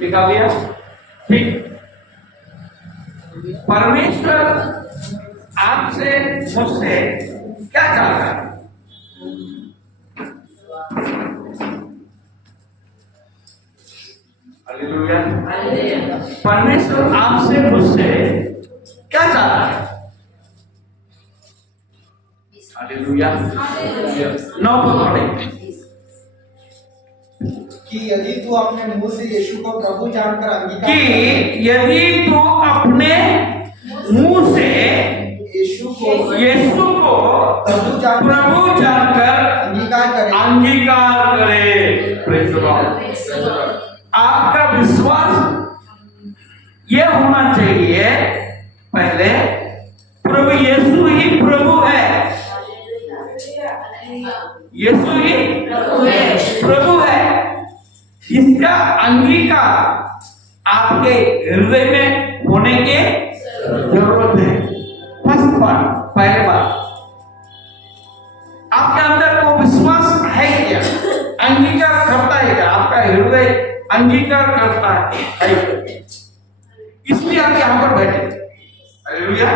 लिखा गया। ठीक, परमेश्वर आपसे मुझसे क्या चाहता है? हालेलुया। परमेश्वर आपसे मुझसे क्या चाहता है? हालेलुया। 9 को पढ़ें कि यदि तू अपने मुंह से यीशु को प्रभु जानकर अंगीकार कि यदि तू अपने मुंह से यीशु को प्रभु जानकर अंगीकार करे। Praise the Lord. आपका विश्वास यह होना चाहिए पहले, प्रभु यीशु ही प्रभु है। यीशु ही प्रभु है। इसका अंगीकार आपके हृदय में होने की जरूरत है। फर्स्ट बात, पहले बात, आपके अंदर वो विश्वास है क्या? अंगीकार करता है क्या? आपका हृदय अंगीकार करता है? इसलिए आप यहाँ पर बैठे। हालेलुया।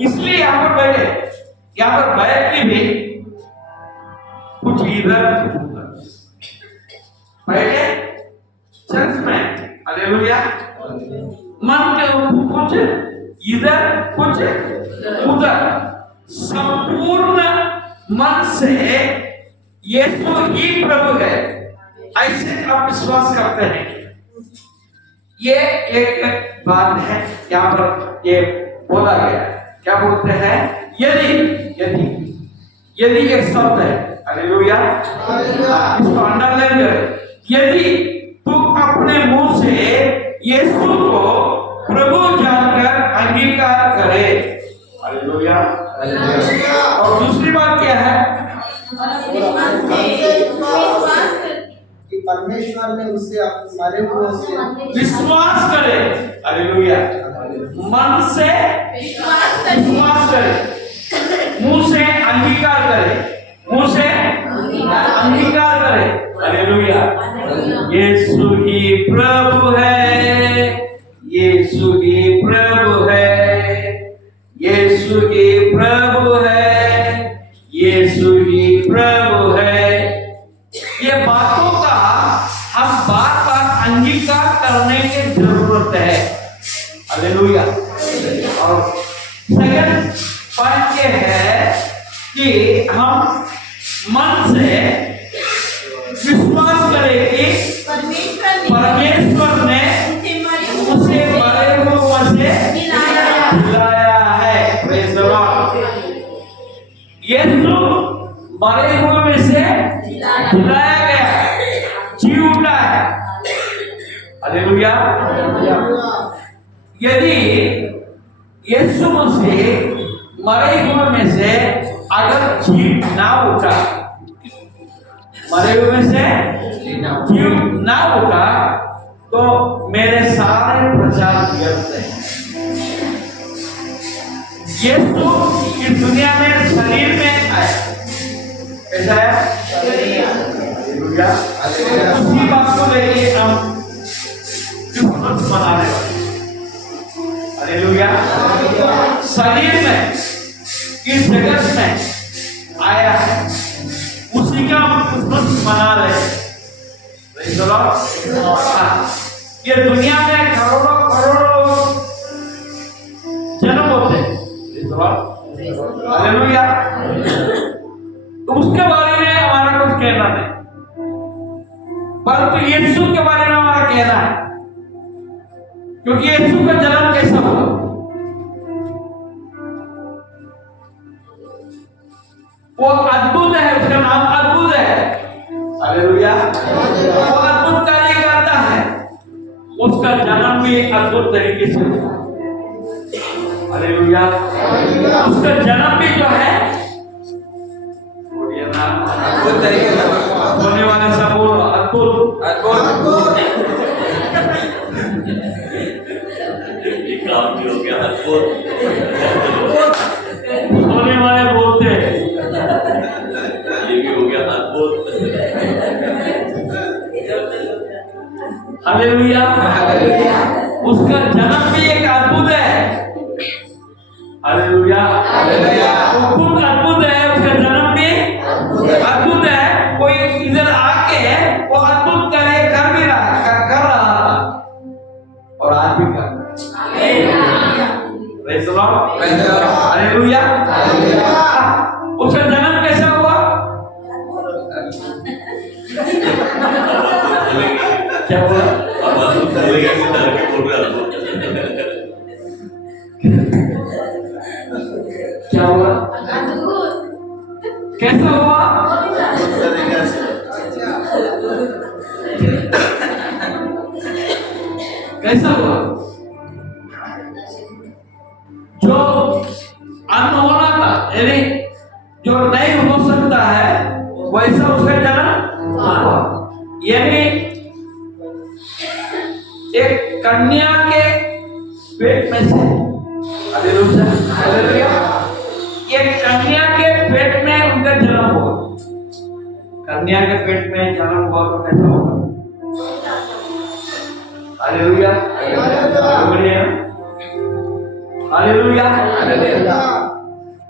इसलिए यहाँ पर बैठे। यहाँ पर बैठ के भी कुछ इधर बैठे चर्च में। हालेलुया। मन के कुछ इधर कुछ उधर, संपूर्ण मन से यीशु ही प्रभु है, ऐसे आप विश्वास करते हैं। ये एक बात है यहाँ पर ये बोला गया। क्या बोलते हैं? यदि यदि यदि एक शब्द है। हालेलुया। इसको अंडरलाइन करें। यदि तू अपने मुंह से यीशु को प्रभु जानकर अंगीकार करे। हालेलुया। और दूसरी बात क्या है? कि परमेश्वर ने उससे मरे हुए से विश्वास करे। हालेलुया। मन से विश्वास करे, मुंह से अंगीकार करे, मुंह से अंगीकार करे। हालेलुया। यीशु ही प्रभु है, यीशु ही प्रभु है, यीशु ही प्रभु है, यीशु ही प्रभु है। ये बातों का हम बार बार अंगीकार करने की जरूरत है। हालेलुया। और सेकंड पॉइंट ये है कि हम मन से विश्वास करें कि परमेश्वर ने उसे मरे हुए से जिलाया है। Praise the Lord. यीशु मरे हुए में से जिलाया गया, जी उठा है। हालेलुया। यदि यीशु मसीह मरे हुए में से अगर जी ना उठा, मरे हुए में से जी ना उठा, तो मेरे सारे प्रचार व्यर्थ हैं। यीशु इस दुनिया में शरीर में आया। कैसा है? हालेलुया। उसी बात को लेके हम क्रिसमस मनाने वाले। हालेलुया। शरीर में इस जगत में आया है, उसी का हम क्रिसमस मना रहे हैं। ये दुनिया में करोड़ों करोड़ों जन्म होते हैं। हालेलुया। तो उसके बारे में हमारा कुछ कहना नहीं, परंतु यीशु के बारे में हमारा कहना है। क्योंकि यीशु का जन्म कैसा हुआ? वो अद्भुत है, उसका नाम अद्भुत है। हालेलुया। वो अद्भुत कार्य करता है। उसका जन्म भी अद्भुत तरीके से हुआ। हालेलुया। उसका जन्म भी जो है अद्भुत तरीके से होने वाला सब बोलो अद्भुत अद्भुत। काम भी हो गया अद्भुत। होने वाले बोलते हैं, ये भी हो गया अद्भुत। हालेलुया। उसका जन्म भी एक अद्भुत है। हालेलुया। वो खुद अद्भुत है, उसका जन्म भी अद्भुत है। कोई इधर आके वो अद्भुत कर भी रहा कर रहा था और आज भी कर रहा है। Praise the Lord. हालेलुया। उसका जन्म कैसा हुआ? क्या बोला? क्या हुआ? कैसा हुआ? कैसा हुआ? जो अनहोना था, यानी जो नहीं हो सकता है, वैसा उसका जन्म हुआ। यानी एक कन्या के पेट में से, हालेलुया, एक कन्या के पेट में उनका जन्म हुआ। कन्या के पेट में जन्म हुआ तो कैसा होगा? Hallelujah, hallelujah, hallelujah.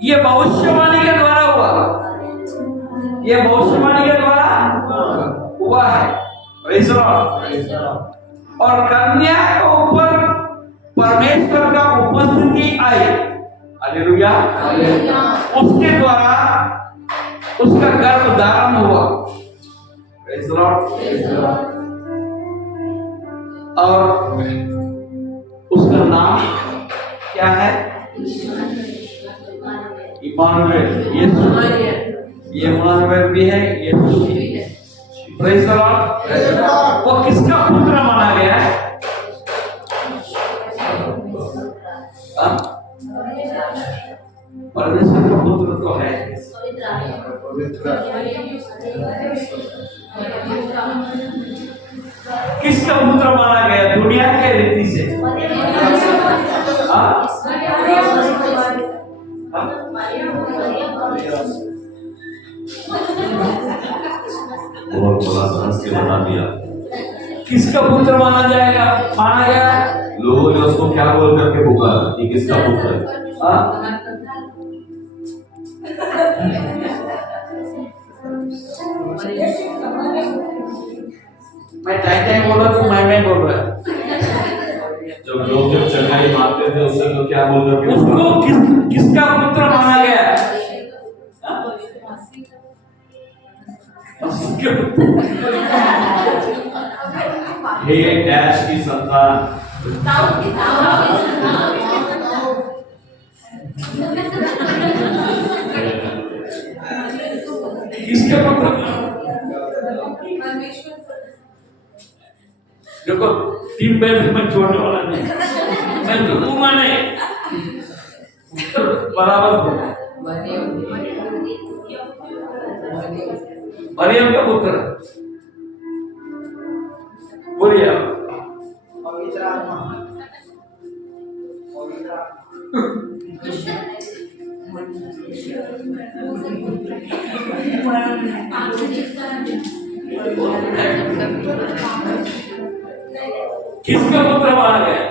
ये भविष्यवाणी के द्वारा हुआ, ये भविष्यवाणी के द्वारा हुआ है। Praise the Lord. और कन्या के ऊपर परमेश्वर का उपस्थिति आई। हालेलुया। उसके द्वारा उसका गर्भ धारण हुआ। Praise the Lord. और उसका नाम क्या है? इमानुएल। ये इमानुएल भी है, यीशु भी है। Praise the Lord. वो किसका पुत्र माना गया है? परमेश्वर का पुत्र तो है। किसका पुत्र माना गया दुनिया के रीति से? बहुत बड़ा रहस्य बता दिया। किसका पुत्र माना जाएगा? माना गया लोगों ने उसको क्या बोल करके पुकारा कि किसका पुत्र है? मैं टाइम बोला तो मैं बोल रहा है। जब लोग चढ़ाई मारते थे उससे तो क्या बोल करके उसको किसका पुत्र माना गया? हे डैश की संतान। किसके पुत्र? देखो टीम बैठ में छोड़ने वाला नहीं, मैं तो दूंगा नहीं, बराबर। मरियम का पुत्र बोलिए आप। किसका पुत्र माना गया?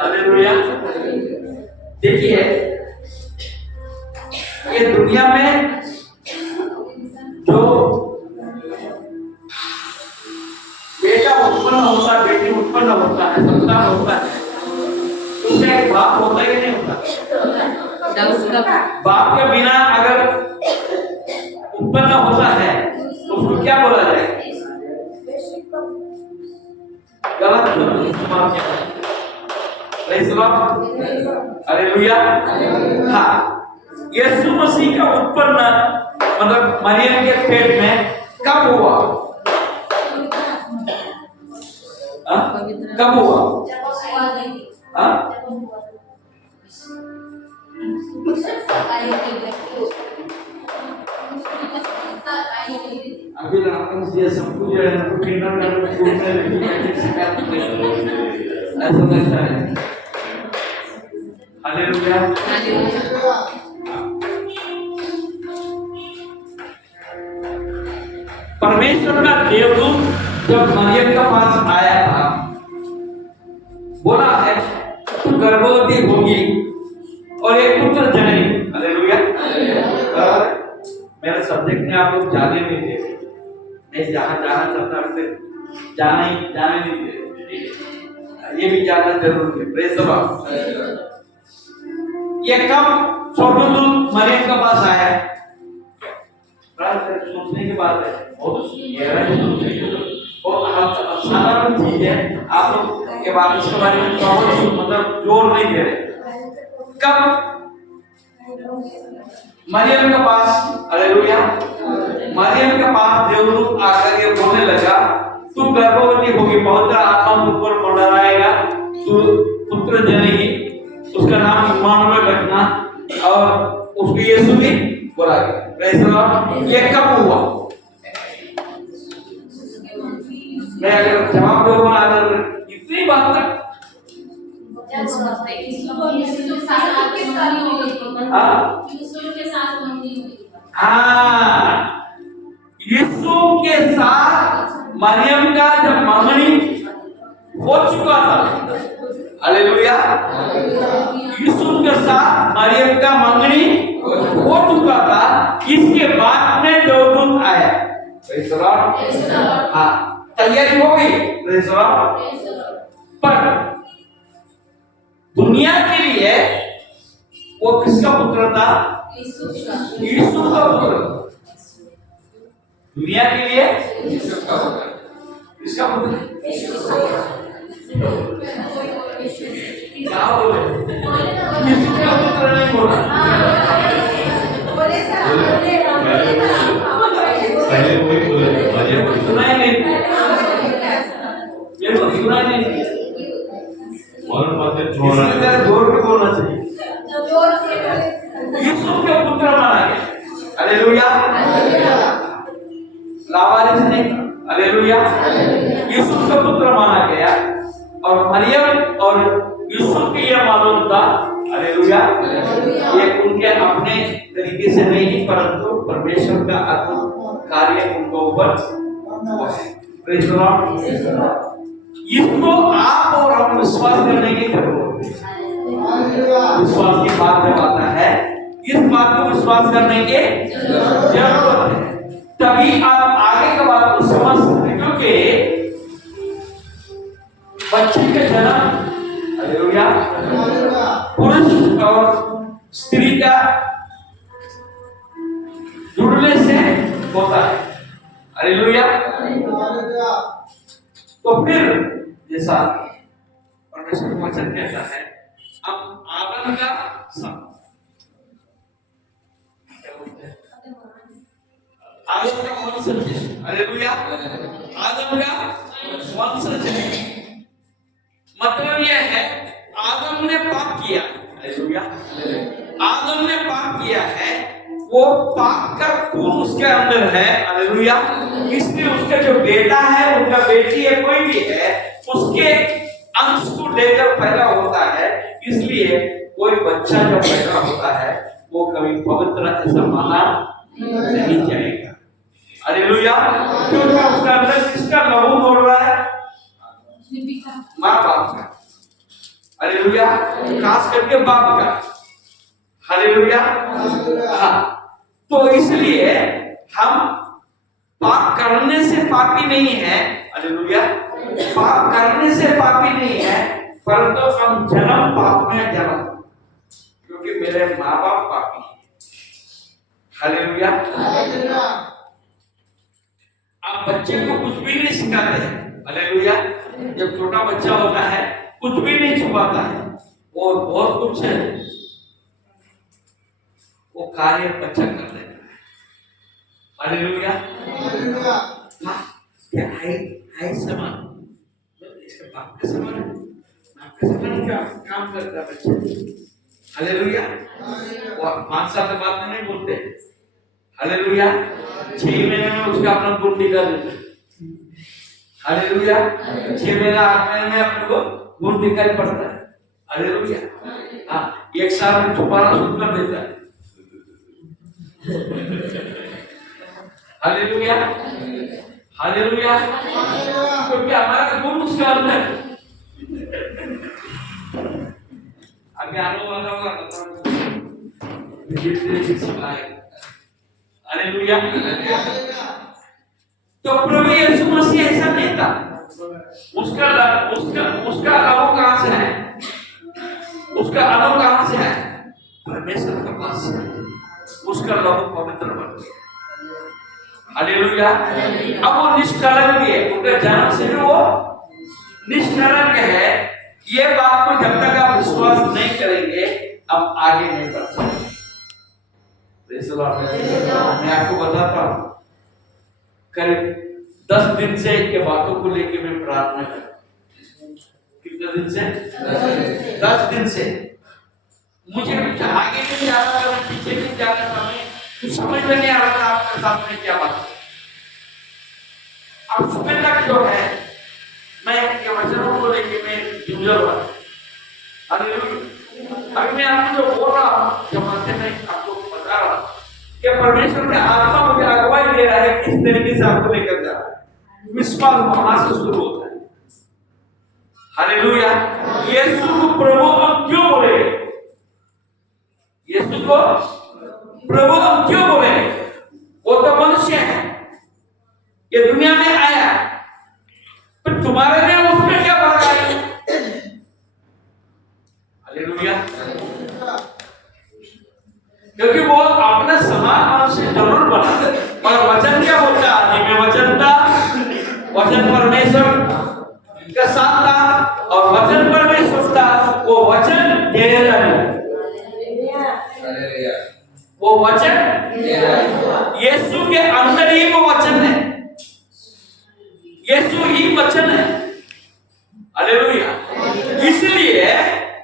हालेलुया। देखिए ये दुनिया में जो बेटा उत्पन्न होता है, बेटी उत्पन्न होता है, संतान होता है, उसका एक बाप होता है कि नहीं होता? बाप के बिना अगर उत्पन्न होता है तो उसको क्या बोला जाए? गलत बात क्या है? Praise the Lord. हालेलुया। हाँ, यीशु मसीह का उत्पन्न मतलब मरियम के पेट में कब हुआ? कब हुआ? अभी आपको ये सब कुछ जो है ना किंडरगार्टन में स्कूल में लेके सिखाते हैं ऐसा लगता है। हालेलुया। परमेश्वर का देवदूत जब मरियम के पास आया था, बोला है तू गर्भवती होगी और एक पुत्र जनेगी। हालेलुया। मेरे सब्जेक्ट में आप लोग जाने नहीं दे, नहीं जहाँ जाना चाहता है जाने नहीं दे, ये भी जानना जरूरी है। Praise the Lord. ये कब स्वर्गदूत मरियम के पास आया? सोचने की बात है, बहुत साधारण चीज है। आप लोग के बारे में इसके बारे में मतलब जोर नहीं दे रहे। कब मरियम के पास, हालेलुया, मरियम के पास देवदूत आकर ये बोलने लगा तू गर्भवती होगी, पवित्र आत्मा तुझ पर मंडराएगा, तू पुत्र जनेगी, उसका नाम इम्मानुएल रखना, और उसको यीशु भी बोला गया। Praise the Lord. ये कब हुआ? मैं अगर जवाब दूंगा अगर इतनी बात तक यीशु के साथ मरियम का जब मंगनी हो चुका था, हालेलुया, यीशु के साथ मरियम का मंगनी हो चुका था, इसके बाद में देवदूत आया। Praise the Lord. हाँ, तैयारी हो गई। Praise the Lord. पर दुनिया के लिए वो किसका पुत्र था? यीशु का पुत्र। दुनिया के लिए किसका पुत्र? क्या बोले? यीशु का पुत्र नहीं बोला। पहले वही बोले, सुनाई नहीं, ये तो सुनाई नहीं। और बातें इसलिए तेरे जोर के बोलना चाहिए। यीशु के पुत्र माना गया। हालेलुया। लावारिस नहीं, हालेलुया, यीशु का पुत्र माना गया। और मरियम और यूसुफ को यह मालूम था, हालेलुया, ये उनके अपने तरीके से नहीं, परंतु परमेश्वर का अद्भुत कार्य उनके ऊपर हुआ है। Praise the Lord. इसको आप और हम विश्वास करने की जरूरत है। विश्वास की बात जब आता है, इस बात को विश्वास करने की जरूरत है, तभी आप आगे का बात को समझ सकते हैं। क्योंकि बच्चे के जन्म, हालेलुया, पुरुष और स्त्री का जुड़ने से होता है। हालेलुया। तो फिर जैसा परमेश्वर का वचन कहता है, अब आदम का वंशज, हालेलुया, आदम का वंशज है। मतलब यह है आदम ने पाप किया, हालेलुया, आदम ने पाप किया है, वो पाप का खून उसके अंदर है, हालेलुया, इसलिए उसका जो बेटा है, उनका बेटी है, कोई भी है, उसके अंश को लेकर पैदा होता है। इसलिए कोई बच्चा जो पैदा होता है वो कभी पवित्र ऐसा माना नहीं जाएगा। हालेलुया। क्योंकि उसका अंदर किसका लहू दौड़ रहा है? माँ बाप का। हालेलुया। खास करके बाप का। हालेलुया। हाँ, तो इसलिए हम पाप करने से पापी नहीं है, हालेलुया, पाप करने से पापी नहीं है, परंतु हम जन्म पाप में जन्म, क्योंकि मेरे माँ बाप पापी हैं। हालेलुया। आप बच्चे को कुछ भी नहीं सिखाते हैं, हालेलुया, जब छोटा बच्चा होता है कुछ भी नहीं छुपाता है, और बहुत कुछ है वो कार्य बच्चा कर देता है। हालेलुया। क्या है समान, इसके बाप का समान है, बाप का समान क्या काम करता है बच्चा। हालेलुया। वो 5 साल के बाद में नहीं बोलते, हालेलुया। 6 महीने में उसका अपना गुण टीका देता है। हालेलुया। 6 महीने 8 महीने में अपने को गुण टीका ही पड़ता है। हालेलुया। हाँ, 1 साल में दोबारा शुद्ध कर देता है। हालेलुया। हालेलुया। क्योंकि हमारा गुण उसके अंदर है। आगे आने वाला होगा हालेलुया। तो प्रभु यीशु मसीह ऐसा नहीं था। उसका अनुभव कहां से है? उसका अनुभव कहां से है? परमेश्वर के पास से। उसका लहू पवित्र बन गया। हालेलुया। अब वो निष्कलंक भी है, उनका जन्म से भी वो निष्कलंक है। ये बात को जब तक आप विश्वास नहीं करेंगे, आप आगे नहीं बढ़ सकते। मैं आपको बताता हूं, करीब 10 दिन से ये बातों को लेकर मैं प्रार्थना कर रहा हूं। कितने दिन से? 10 दिन से। मुझे आगे भी जाना था, पीछे भी जाना था, मैं समझ में नहीं आ रहा था आपके सामने क्या बात है। अब सुबह तक जो है, मैं ये वचनों को लेकर मैं जूझ रहा हूं। अभी मैं आपको जो बोल रहा हूं, जब मैं आपको बता रहा हूं कि परमेश्वर का आत्मा मुझे अगुवाई दे रहा है, किस तरीके से आपको लेकर जा रहा है। विश्वास वहां से शुरू होता है। हालेलुया। यीशु को प्रभु हम क्यों बोले? यीशु को प्रभु हम क्यों बोले? वो तो मनुष्य है, ये दुनिया में आया, पर तुम्हारे में उसमें क्या फर्क है? हालेलुया। क्योंकि वो अपने समान मनुष्य जरूर बना, और वचन क्या बोलता है? आदि में वचन था, वचन परमेश्वर का साथ था, और वचन परमेश्वर था। वो वचन देह है, वो वचन यीशु के अंदर ही वो वचन है। यीशु ही वचन है। हालेलुया। इसलिए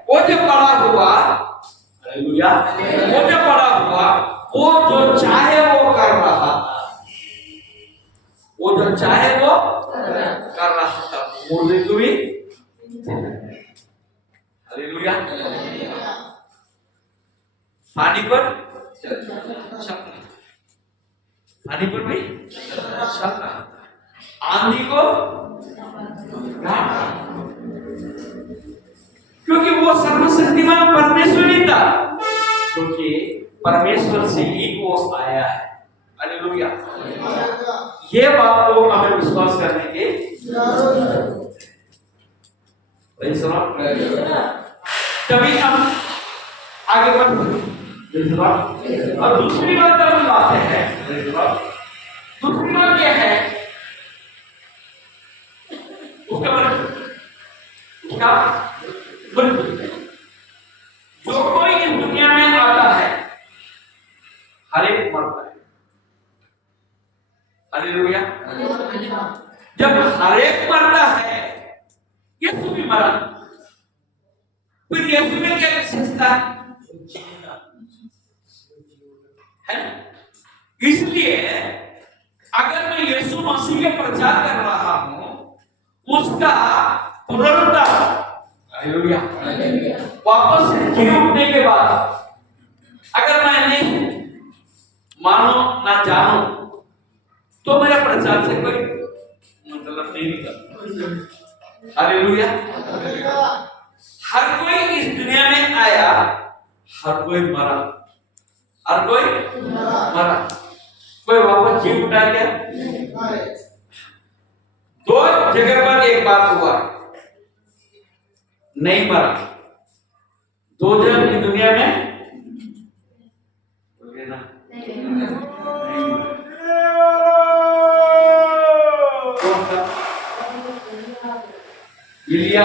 वो जो बड़ा हुआ, हालेलुया, वो जो बड़ा हुआ, वो जो चाहे वो कर रहा था। वो जो चाहे वो कर रहा था। मुर्दे को भी, हालेलुया, पानी पर चलना, पानी पर भी चलना, आंधी को, क्योंकि वो सर्वशक्तिमान परमेश्वर ही था, क्योंकि परमेश्वर से ही वो आया है। हालेलुया। ये बात को हमें विश्वास करने के तभी हम आगे बढ़। और दूसरी बात हम आते हैं। दूसरी बात क्या है? उसका जो कोई इस दुनिया में आता है, हर एक मरता है। हालेलुया। जब हर एक मरता है, यीशु भी मरा, फिर यीशु में क्या विशेषता है? इसलिए अगर मैं यीशु मसीह के प्रचार कर रहा हूं, उसका पुनरुत्थान, हालेलुया, वापस से जी उठने के बाद अगर मैं नहीं मानो ना जानो, तो मेरे प्रचार से कोई मतलब नहीं निकलता। हालेलुया। हर कोई इस दुनिया में आया, हर कोई मरा, हर कोई मरा, कोई वापस जी उठा क्या? दो जगह पर एक बात हुआ, नहीं मरा। दो जन की दुनिया में ना, एलिया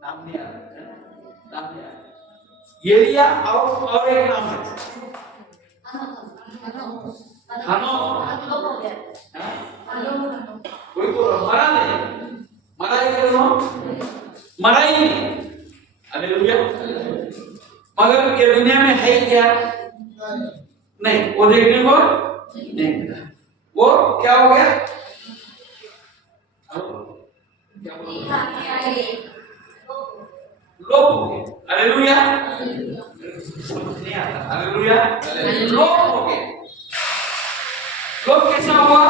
नाम नहीं आ रहा, एलिया और एक नाम है हनो हो गया। हाँ? कोई को मरा नहीं, मरा है क्या वो? मरा ही नहीं। हालेलुया। मगर ये दुनिया में है क्या? नहीं, वो देखने को नहीं मिला। वो क्या हो गया? क्या बोला? लोप हो गया। हालेलुया। समझ नहीं आता। हालेलुया। लोप हो गया। लोप कैसा हुआ?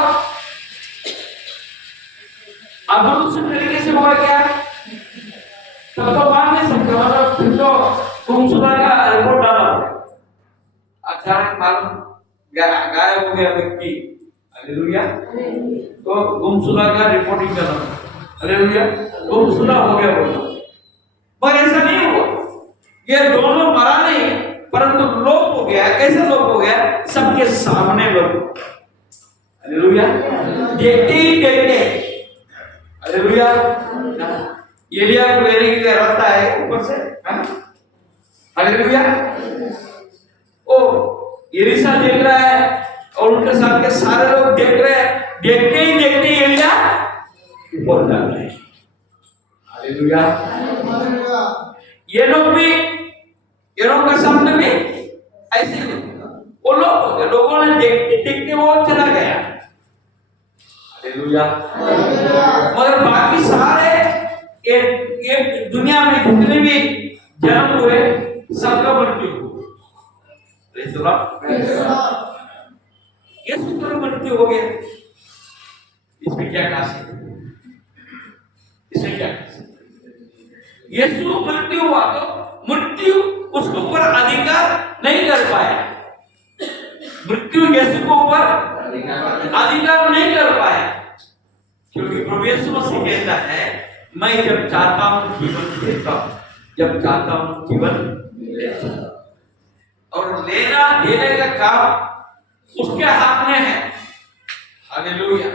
अब दूसरे तरीके से हुआ क्या? तब तो मान नहीं सकते, मतलब फिर तो गुमशुदा का रिपोर्ट डाला, अचानक मालूम गायब हो गया व्यक्ति। हालेलुया। तो गुमशुदा का रिपोर्टिंग करना। हालेलुया। गुमशुदा हो गया बोलो, पर ऐसा नहीं हुआ। ये दोनों मरा नहीं, परंतु लोप हो गया। कैसे लोप हो गया? सबके सामने लोप। हालेलुया। देखते ही देखते। हालेलुया। एलिया को लेने के लिए रास्ता है ऊपर से। हालेलुया। ओ एलिशा देख रहा है और उनके साथ के सारे लोग देख रहे हैं। देखते ही देखते एलिया ऊपर जा रहे हैं। हालेलुया। ये लोग भी, ये लोग के सामने भी ऐसे ही वो लोगों ने देखते देखते वो चला गया। हालेलुया। मगर बाकी सारे एक दुनिया में जितने भी जन्म हुए सबका मृत्यु हुआ। यीशु का मृत्यु हो गया। इसमें क्या खासियत? इसमें क्या खासियत? यीशु मृत्यु हुआ तो मृत्यु उसके ऊपर अधिकार नहीं कर पाया। मृत्यु यीशु के ऊपर अधिकार नहीं कर पाया, क्योंकि प्रभु यीशु मसीह कहता है, मैं जब चाहता हूं जीवन देता हूं, जब चाहता हूं जीवन लेता हूं। और लेना देने का काम उसके हाथ में है। हालेलुया।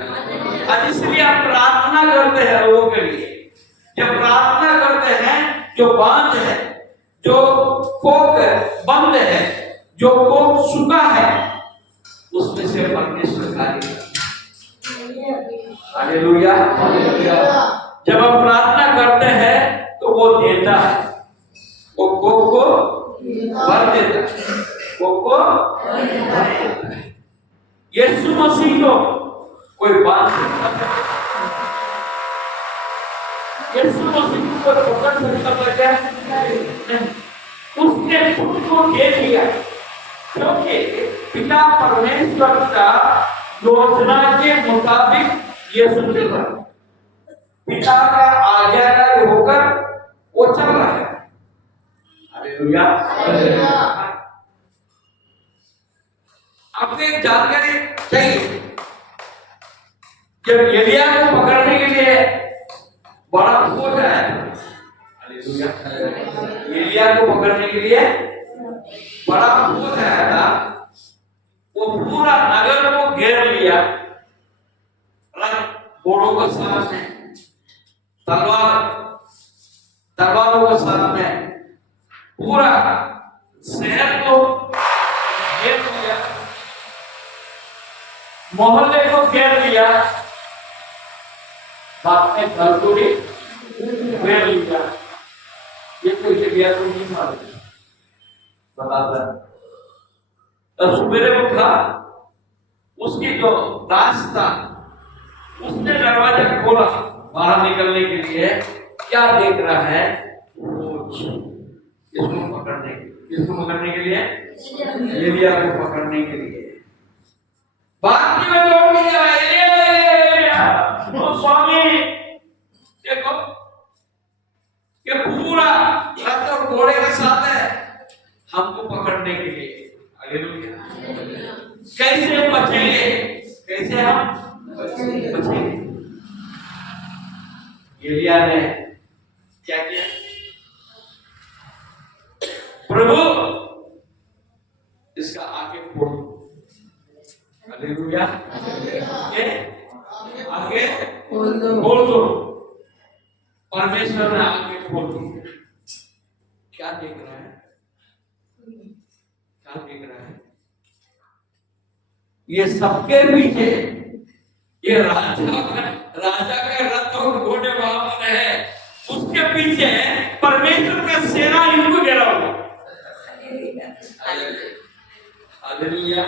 आज इसलिए आप प्रार्थना करते हैं लोगों के लिए। जब प्रार्थना करते हैं, जो बांध है, जो कोक बंद है, जो कोक सूखा है, उसमें से परमेश्वर कार्य करता है। हालेलुया। जब हम प्रार्थना करते हैं तो वो देता है, वो कोक को भर देता है, कोक को भर देता है। यीशु मसीह को कोई बांध सकता है? यीशु मसीह को पकड़ सकता है क्या? नहीं। उसने खुद को दे दिया, क्योंकि पिता परमेश्वर का योजना के मुताबिक यीशु चल रहा है। पिता का आज्ञाकारी होकर वो चल रहा है। हालेलुया। आपको एक जानकारी चाहिए, जब एलिया को पकड़ने के लिए बड़ा फौज आया, हालेलुया, एलिया को पकड़ने के लिए बड़ा फौज आया था, वो पूरा नगर को घेर लिया, घोड़ों के साथ में, तलवारों के साथ में, पूरा शहर को घेर लिया, मोहल्ले को घेर लिया, बाद में घर को भी घेर लिया। ये कोई जगह तो नहीं मालूम बताता है। तब सवेरे उठा, उसकी जो रास्ता, उसने दरवाजा खोला बाहर निकलने के लिए। क्या देख रहा है? इसको पकड़ने के लिए, इसको पकड़ने के लिए, एलिया को पकड़ने के लिए। बाद में लोग एलिया, ओ स्वामी देखो, ये पूरा रथ और घोड़े के साथ है हमको पकड़ने के लिए। हालेलुया। कैसे बचेंगे? कैसे हम बचेंगे? एलिया ने क्या किया? प्रभु इसका आगे खोल। हालेलुया। आगे खोल दो। परमेश्वर ने आगे खोल दी। क्या देख रहा है? क्या देख रहा है? ये सबके पीछे ये राजा का रथ और घोड़े वहां पर है, उसके पीछे परमेश्वर का सेना इनको घेरा हुआ। हालेलुया।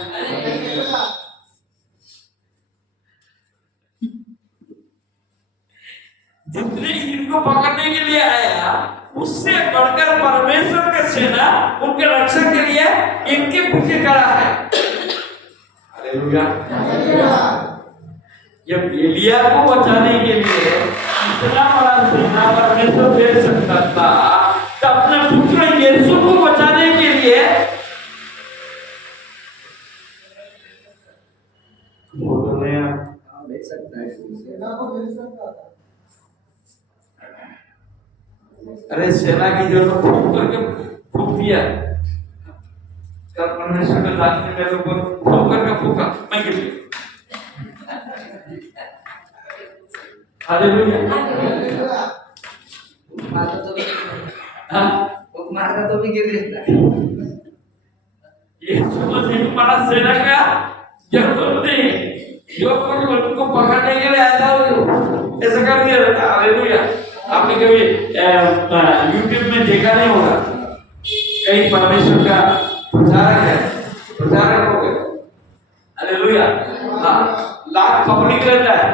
जितने इनको पकड़ने के लिए आया, उससे बढ़कर परमेश्वर का सेना उनके रक्षा के लिए इनके पीछे खड़ा है। हालेलुया। जब एलिया को बचाने के लिए इतना बड़ा सेना परमेश्वर दे सकता था, तो अपने पुत्र यीशु को बचाने के लिए देख सकता है, सेना को मिल सकता था। अरे सेना की जरूरत फूक करके फूक दिया। कल परमेश्वर के दास ने मेरे ऊपर फूक करके फूका, मैं गिर गया। हालेलुया। मारा तो भी गिर लेता। ये मसीह बड़ा सेना का जरूरत नहीं, जो कुछ उनको पकड़ने के लिए आता हो ऐसा कर दिया रहता। हालेलुया। आपने कभी यूट्यूब में देखा नहीं होगा, कई परमेश्वर का प्रचारक हो गए। हालेलुया। हाँ, लाख पब्लिक रहता है।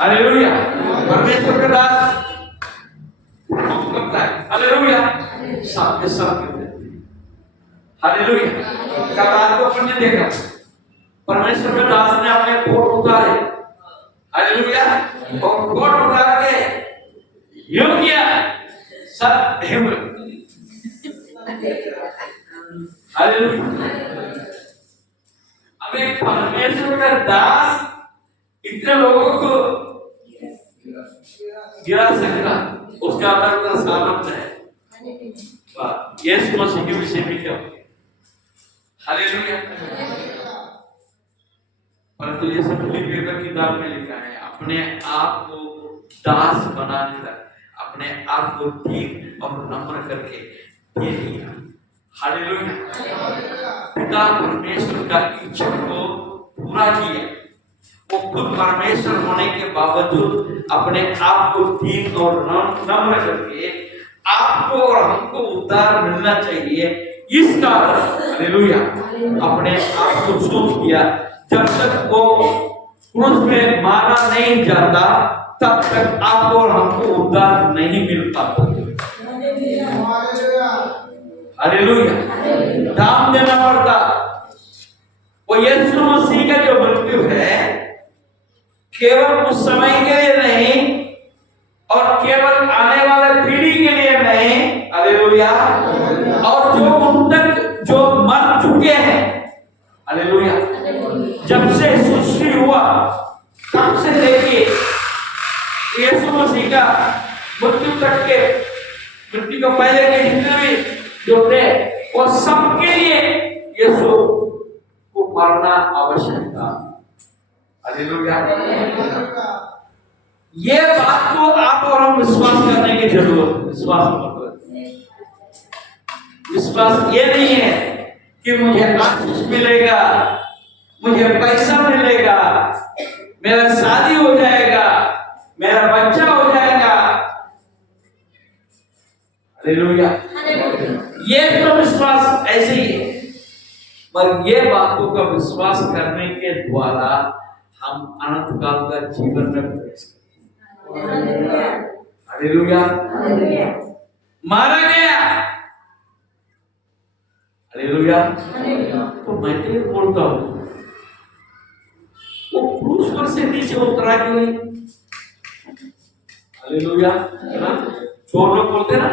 हालेलुया। परमेश्वर का दास करता है। हालेलुया। सबके सब करते हैं। हालेलुया। कल रात को अपन ने देखा, परमेश्वर के दास ने अपने कोट उतारे। हालेलुया। और कोट उतार के यूं किया, सब ढेम। हालेलुया। अब एक परमेश्वर का दास इतने लोगों को गिरा सकता, उसका अंदर का सामर्थ्य है। वाह, यीशु मसीह के विषय में क्या? हालेलुया। परंतु ये सब फिलिपियों की किताब में लिखा है, अपने आप को दास बनाकर अपने आप को ठीक और नम्र करके दे दिया। हालेलुया। पिता परमेश्वर का इच्छा को पूरा किया। वो खुद परमेश्वर होने के बावजूद अपने आप को ठीक और नम्र करके आपको और हमको उद्धार मिलना चाहिए, इस कारण हालेलुया अपने आप को सौंप दिया। जब तक वो क्रूस में मारा नहीं जाता, तब तक आपको और हमको उद्धार नहीं मिल पाता। हालेलुया। दाम देना पड़ता। वो यीशु मसीह का जो मृत्यु है, केवल उस समय के लिए नहीं और केवल आने वाले पीढ़ी के लिए नहीं। हालेलुया। और जो उन तक जो मर चुके हैं, हालेलुया, जब से सृष्टि हुआ तब से लेके यीशु मसीह का मृत्यु तक के, मृत्यु को पहले के जितने भी जो थे, वो सबके लिए यीशु को मरना आवश्यक था। हालेलुया। ये बात को आप और हम विश्वास करने की जरूरत है। विश्वास ये नहीं है कि मुझे आशीष मिलेगा, मुझे पैसा मिलेगा, मेरा शादी हो जाएगा, मेरा बच्चा हो जाएगा। हालेलुया। ये तो विश्वास ऐसे ही है, पर ये बातों का विश्वास करने के द्वारा हम अनंत काल का जीवन में प्रवेश करते हैं। हालेलुया। मारा गया। हालेलुया। तो मैं तो ये बोलता हूँ, वो क्रूस पर से नीचे उतरा क्यों नहीं? हालेलुया। चोर लोग बोलते हैं ना,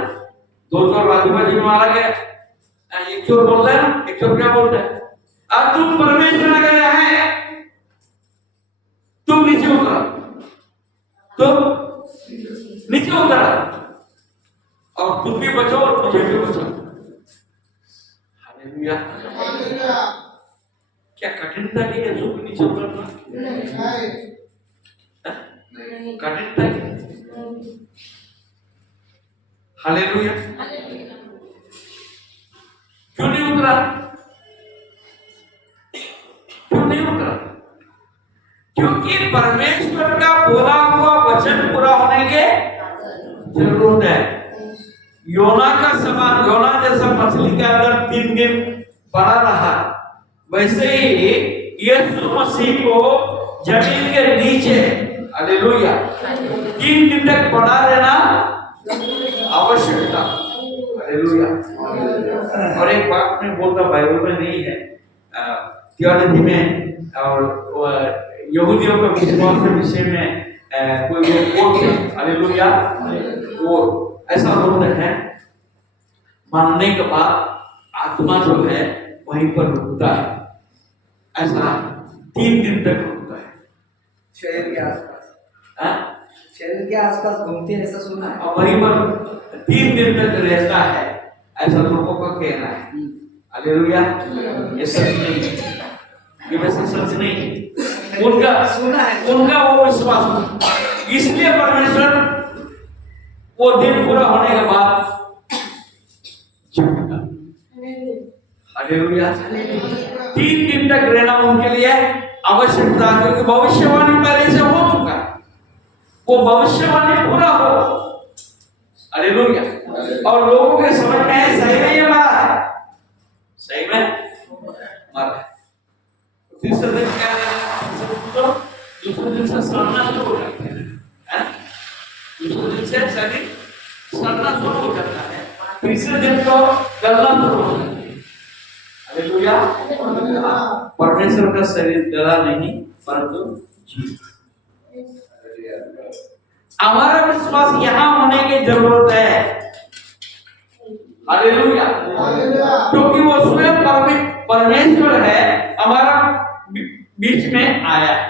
दो चोर बाजू में मारा गया, एक चोर बोलता है ना, एक चोर क्या बोलता है? अब तुम परमेश्वर आ गया है, तुम नीचे उतरा, तुम नीचे उतरा और तुम भी बचो और मुझे भी बचो। हालेलुया। क्या कठिनता की है सुख नीचे उतरना? कठिनता की? हालेलुया। क्यों नहीं उतरा? क्योंकि परमेश्वर का बोला हुआ वचन पूरा होने के जरूरत है। योना का समान, योना जैसा मछली के अंदर 3 दिन पड़ा रहा, वैसे ही यीशु मसीह को जमीन के नीचे, हालेलुया, 3 दिन तक पड़ा रहना आवश्यक था। हालेलुया। और एक बात मैं बोलता, बाइबल में नहीं है, थियोलॉजी में और यहूदियों के विश्वास के विषय में कोई कोट है, हालेलुया, वो ऐसा होता है, मरने के बाद आत्मा जो है वहीं पर रुकता है, ऐसा 3 दिन तक रुकता है शरीर के आसपास, हाँ? शरीर के आसपास घूमती है, ऐसा सुना है। और वहीं पर 3 दिन तक रहता है, ऐसा लोगों का कहना है। हालेलुया। ये सच नहीं है, ये वैसे सच नहीं है, उनका सुना है, उनका वो विश्वास। इसलिए परमेश्वर वो दिन पूरा होने के बाद चुपता। हालेलुया। 3 दिन तक रहना उनके लिए आवश्यक था, क्योंकि भविष्यवाणी पहले से हो चुका है, वो भविष्यवाणी पूरा हो। हालेलुया। और लोगों के समझ में सही में ये मरा है, सही में मरा है। तीसरे दिन क्या है, तो दूसरे दिन से सड़ना शुरू हो जाता है, दूसरे दिन से शरीर सड़ना शुरू हो जाता है, तीसरे दिन तो गलना शुरू हो जाता है। हालेलुया। परमेश्वर का शरीर गला नहीं परंतु जीव। हमारा विश्वास यहाँ होने की जरूरत है। हालेलुया। क्योंकि वो स्वयं परमेश्वर है, हमारा बीच में आया है।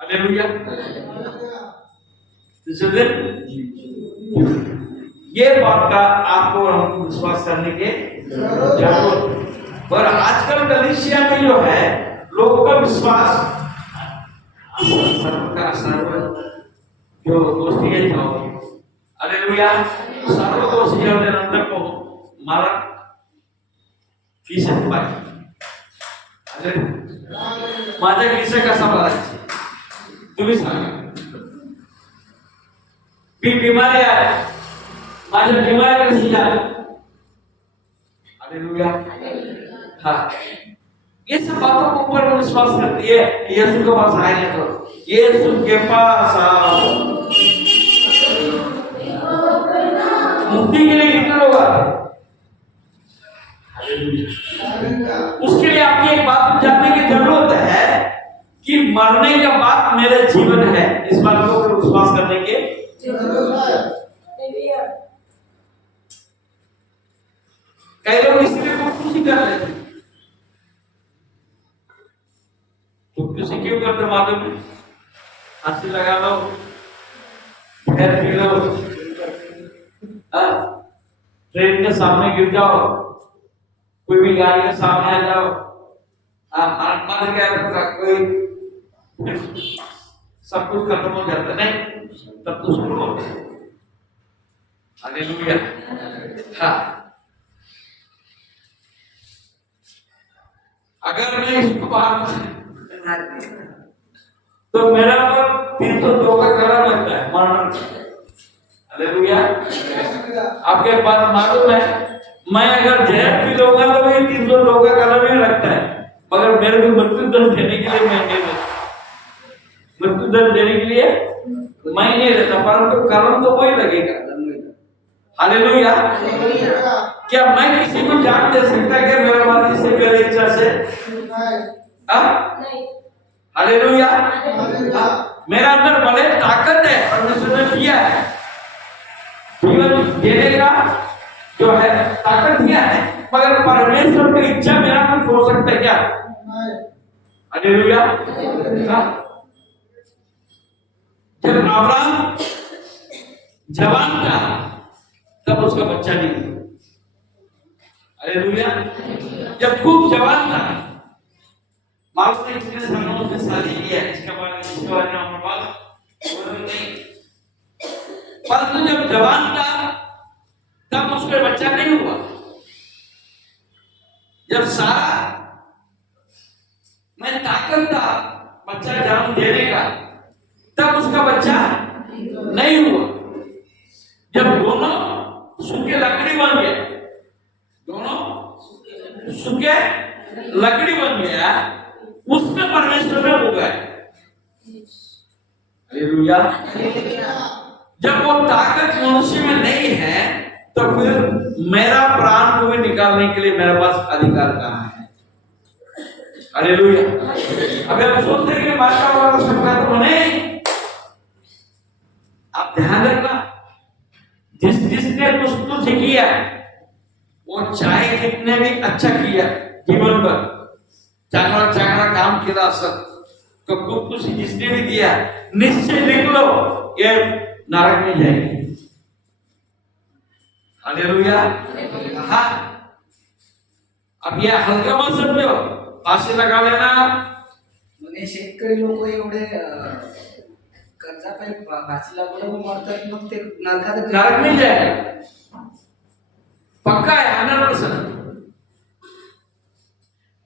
हालेलुया। ये बात का आपको हमको विश्वास करने के जरूरत है। पर आजकल कलीसिया में जो है लोगों का विश्वास जो दोस्ती है, जो हालेलुया, सर्वदोषी अंदर को मारा किसे पाए, माझ्या किसे कसा मारायचे तुम्ही सांगा। मी बीमारी आहे, माझ्या बीमारी कशी झाली, हालेलुया। हाँ, ये सब बातों को ऊपर विश्वास करती है। यीशु के पास आएंगे तो यीशु के पास आओ, मुक्ति के लिए कितने लोग आते हैं? उसके लिए आपकी एक बात जानने की जरूरत है कि मरने के बाद मेरा जीवन है, इस बात को विश्वास करने के जरूरत है। कई लोग इसलिए खुशी कर लेते हैं, तो किसी क्यों करते मालूम है? हंसी लगा लो, पैर पी लो, ट्रेन के सामने गिर जाओ, कोई भी गाड़ी के सामने आ जाओ, मर गया तो कोई सब कुछ खत्म हो जाता नहीं, तब तो शुरू होता है। हालेलुया। हाँ, अगर मैं इसको बाहर तो मेरा पर 302 का कलर लगता है मरण। हालेलुया। आपके पास मालूम है, मैं अगर जहर पी लूंगा तो ये 302 का कलर नहीं लगता है, मगर मेरे को मृत्युदंड देने के लिए मैं नहीं रहता, मृत्युदंड देने के लिए मैं नहीं रहता, परंतु कलम तो वही लगेगा। हालेलुया। क्या मैं किसी को जान दे सकता है कि मेरे मर्जी से, मेरे इच्छा से? हालेलुया। मेरा अंदर भले ताकत है, परमेश्वर ने दिया है, जीवन देने का जो है ताकत दिया है, मगर परमेश्वर की इच्छा मेरा कुछ हो सकता है क्या? हालेलुया। जब अब्राहम जवान था तब उसका बच्चा नहीं हुआ। हालेलुया। जब खूब जवान था, मालूम नहीं कितने सालों से शादी किया, इसके बारे में हमारे पास नहीं, परंतु जब जवान था तब उसका बच्चा नहीं हुआ। जब सारा मैं ताकत था, बच्चा जन्म देने का, तब उसका बच्चा नहीं हुआ। जब दोनों सूखे लकड़ी बन गए, दोनों सूखे लकड़ी बन गया, उसमें परमेश्वर में हो गए। हालेलुया। जब वो ताकत मनुष्य में नहीं है, तो फिर मेरा प्राण को भी निकालने के लिए मेरे पास अधिकार कहाँ है? हालेलुया। अगर आप सोचते हैं कि बादशाह वाला सबका तो नहीं, आप ध्यान रखना, जिसने कुछ तुझे किया, वो चाहे कितने भी अच्छा किया जीवन पर, चांगड़ा चांगड़ा काम किया सब, तो कुछ जिसने भी दिया, निश्चय लिख लो, ये नरक में जाएगी। हालेलुया। हाँ, अब यह हल्का मत समझो, फांसी लगा लेना। म्हणजे शेतकरी लोक एवढे कर्जापायी फाशी लागून मरतात, मग ते नरक में जाएगा, पक्का है 100%।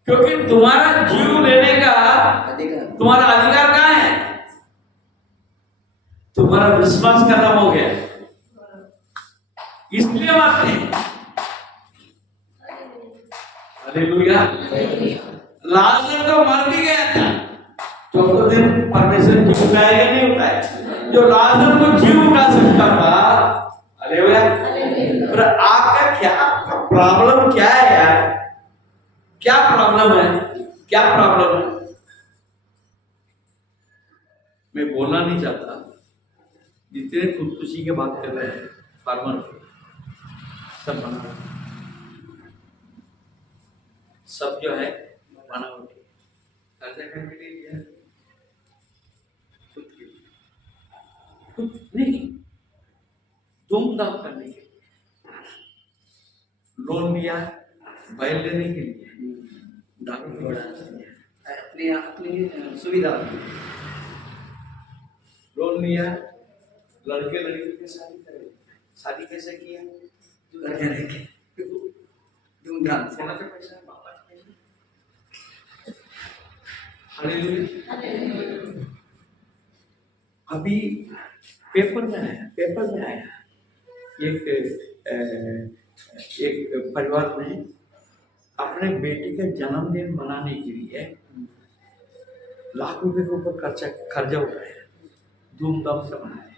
क्योंकि तुम्हारा जीव लेने का तुम्हारा अधिकार कहाँ है? तुम्हारा विश्वास खत्म हो गया, इसलिए बात नहीं। हालेलुया। लाजर तो मर भी गया था, 14 दिन परमेश्वर जीव उठाएगा नहीं उठाया, जो लाजर को जीव उठा सकता था। हालेलुया। पर आपका क्या प्रॉब्लम क्या है यार? क्या प्रॉब्लम है? क्या प्रॉब्लम है? मैं बोलना नहीं चाहता, जितने खुदकुशी की बात कर रहे हैं फार्मर सब बना, सब जो है बनावटी, कर्जा करके ले लिया, खुद नहीं, धूमधाम करने के लिए लोन लिया, बैल लेने के लिए, दारू अपनी अपनी सुविधा, लोन लिया, लड़के लड़की की शादी करे। शादी कैसे किया? धूमधाम से। सोना का पैसा, बाबा का पैसा। हालेलुया। अभी पेपर में आया एक परिवार में अपने बेटी का जन्मदिन मनाने के लिए लाख रुपए के ऊपर खर्चा उठाया, धूमधाम से मनाया,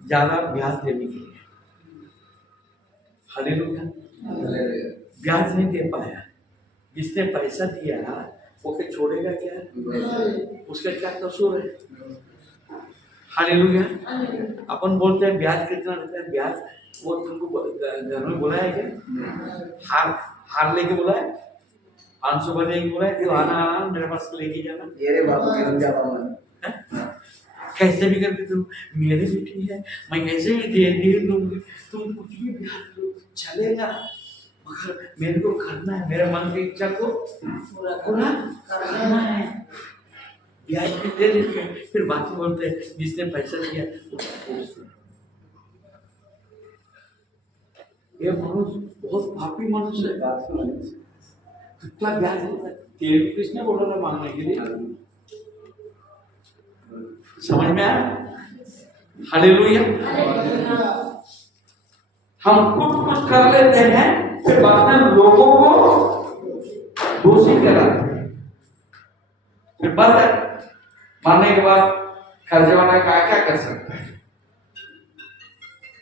ज्यादा ब्याज देने के लिए। हालेलुया। ब्याज नहीं दे पाया, जिसने पैसा दिया वो क्या छोड़ेगा क्या? उसका क्या कसूर है? हालेलुया। अपन बोलते हैं ब्याज कितना रहता है, ब्याज वो तुमको घर में बुलाया क्या? हार लेके बुलाया, 500 बजे ही बुलाया, क्यों आना मेरे पास लेके जाना, ये रे बाबू घेऊन जा बाबा, कैसे भी करके तुम मेरी बेटी है, मैं कैसे भी दे दूंगी, तुम कुछ भी ब्याज दो चलेगा, मगर मेरे को करना है, मेरे मन की इच्छा को पूरा करना है। ब्याज भी दे देते हैं, फिर बाकी बोलते हैं जिसने पैसा दिया उसको पूछते हैं। ये मनुष्य बहुत पापी मनुष्य है। कितना ब्याज होता है, तेरे किसने बोला था मांगने के लिए? समझ में आया? हालेलुया। हम कुछ कर लेते हैं, फिर बाद में लोगों को दोषी कराते हैं, फिर बंद मारने के बाद कर्जे वाला क्या कर सकता है?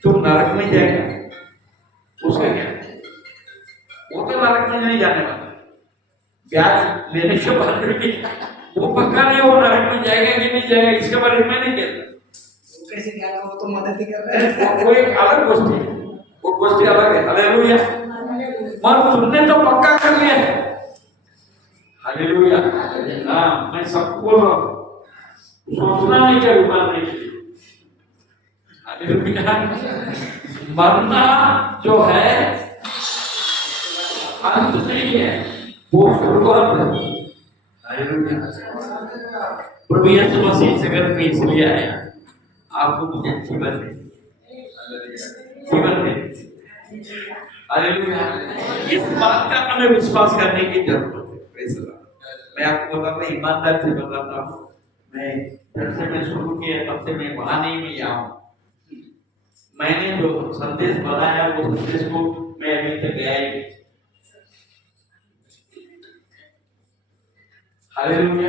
तुम नरक में जाएगा, उसका क्या? वो तो नरक में नहीं जाने वाला, ब्याज लेने के बाद भी वो पक्का नहीं वो नरक में जाएगा कि नहीं जाएगा, इसके बारे में नहीं कहता। वो कैसे क्या, वो तो मदद ही कर रहा है। वो एक अलग गोष्ठी है, वो गोष्ठी अलग है। हालेलुया। मगर तुमने तो पक्का कर लिया है। हालेलुया। हाँ, मैं सबको बोल रहा हूँ, सोचना नहीं क्या मानने के लिए। हालेलुया। मरना जो है अंत नहीं है, वो शुरुआत है। हालेलुया। प्रभु यीशु मसीह जगत में इसलिए आया, आपको मुझे जीवन दे, जीवन दे। हालेलुया। इस बात का हमें विश्वास करने की जरूरत है। Praise the Lord. मैं आपको बताता हूँ, ईमानदार से बताता हूँ, मैं जब से मैं शुरू किया तब से मैं वहां नहीं में यहाँ हूँ। मैंने जो संदेश बनाया वो संदेश को मैं अभी तक गया ही नहीं। हालेलुया।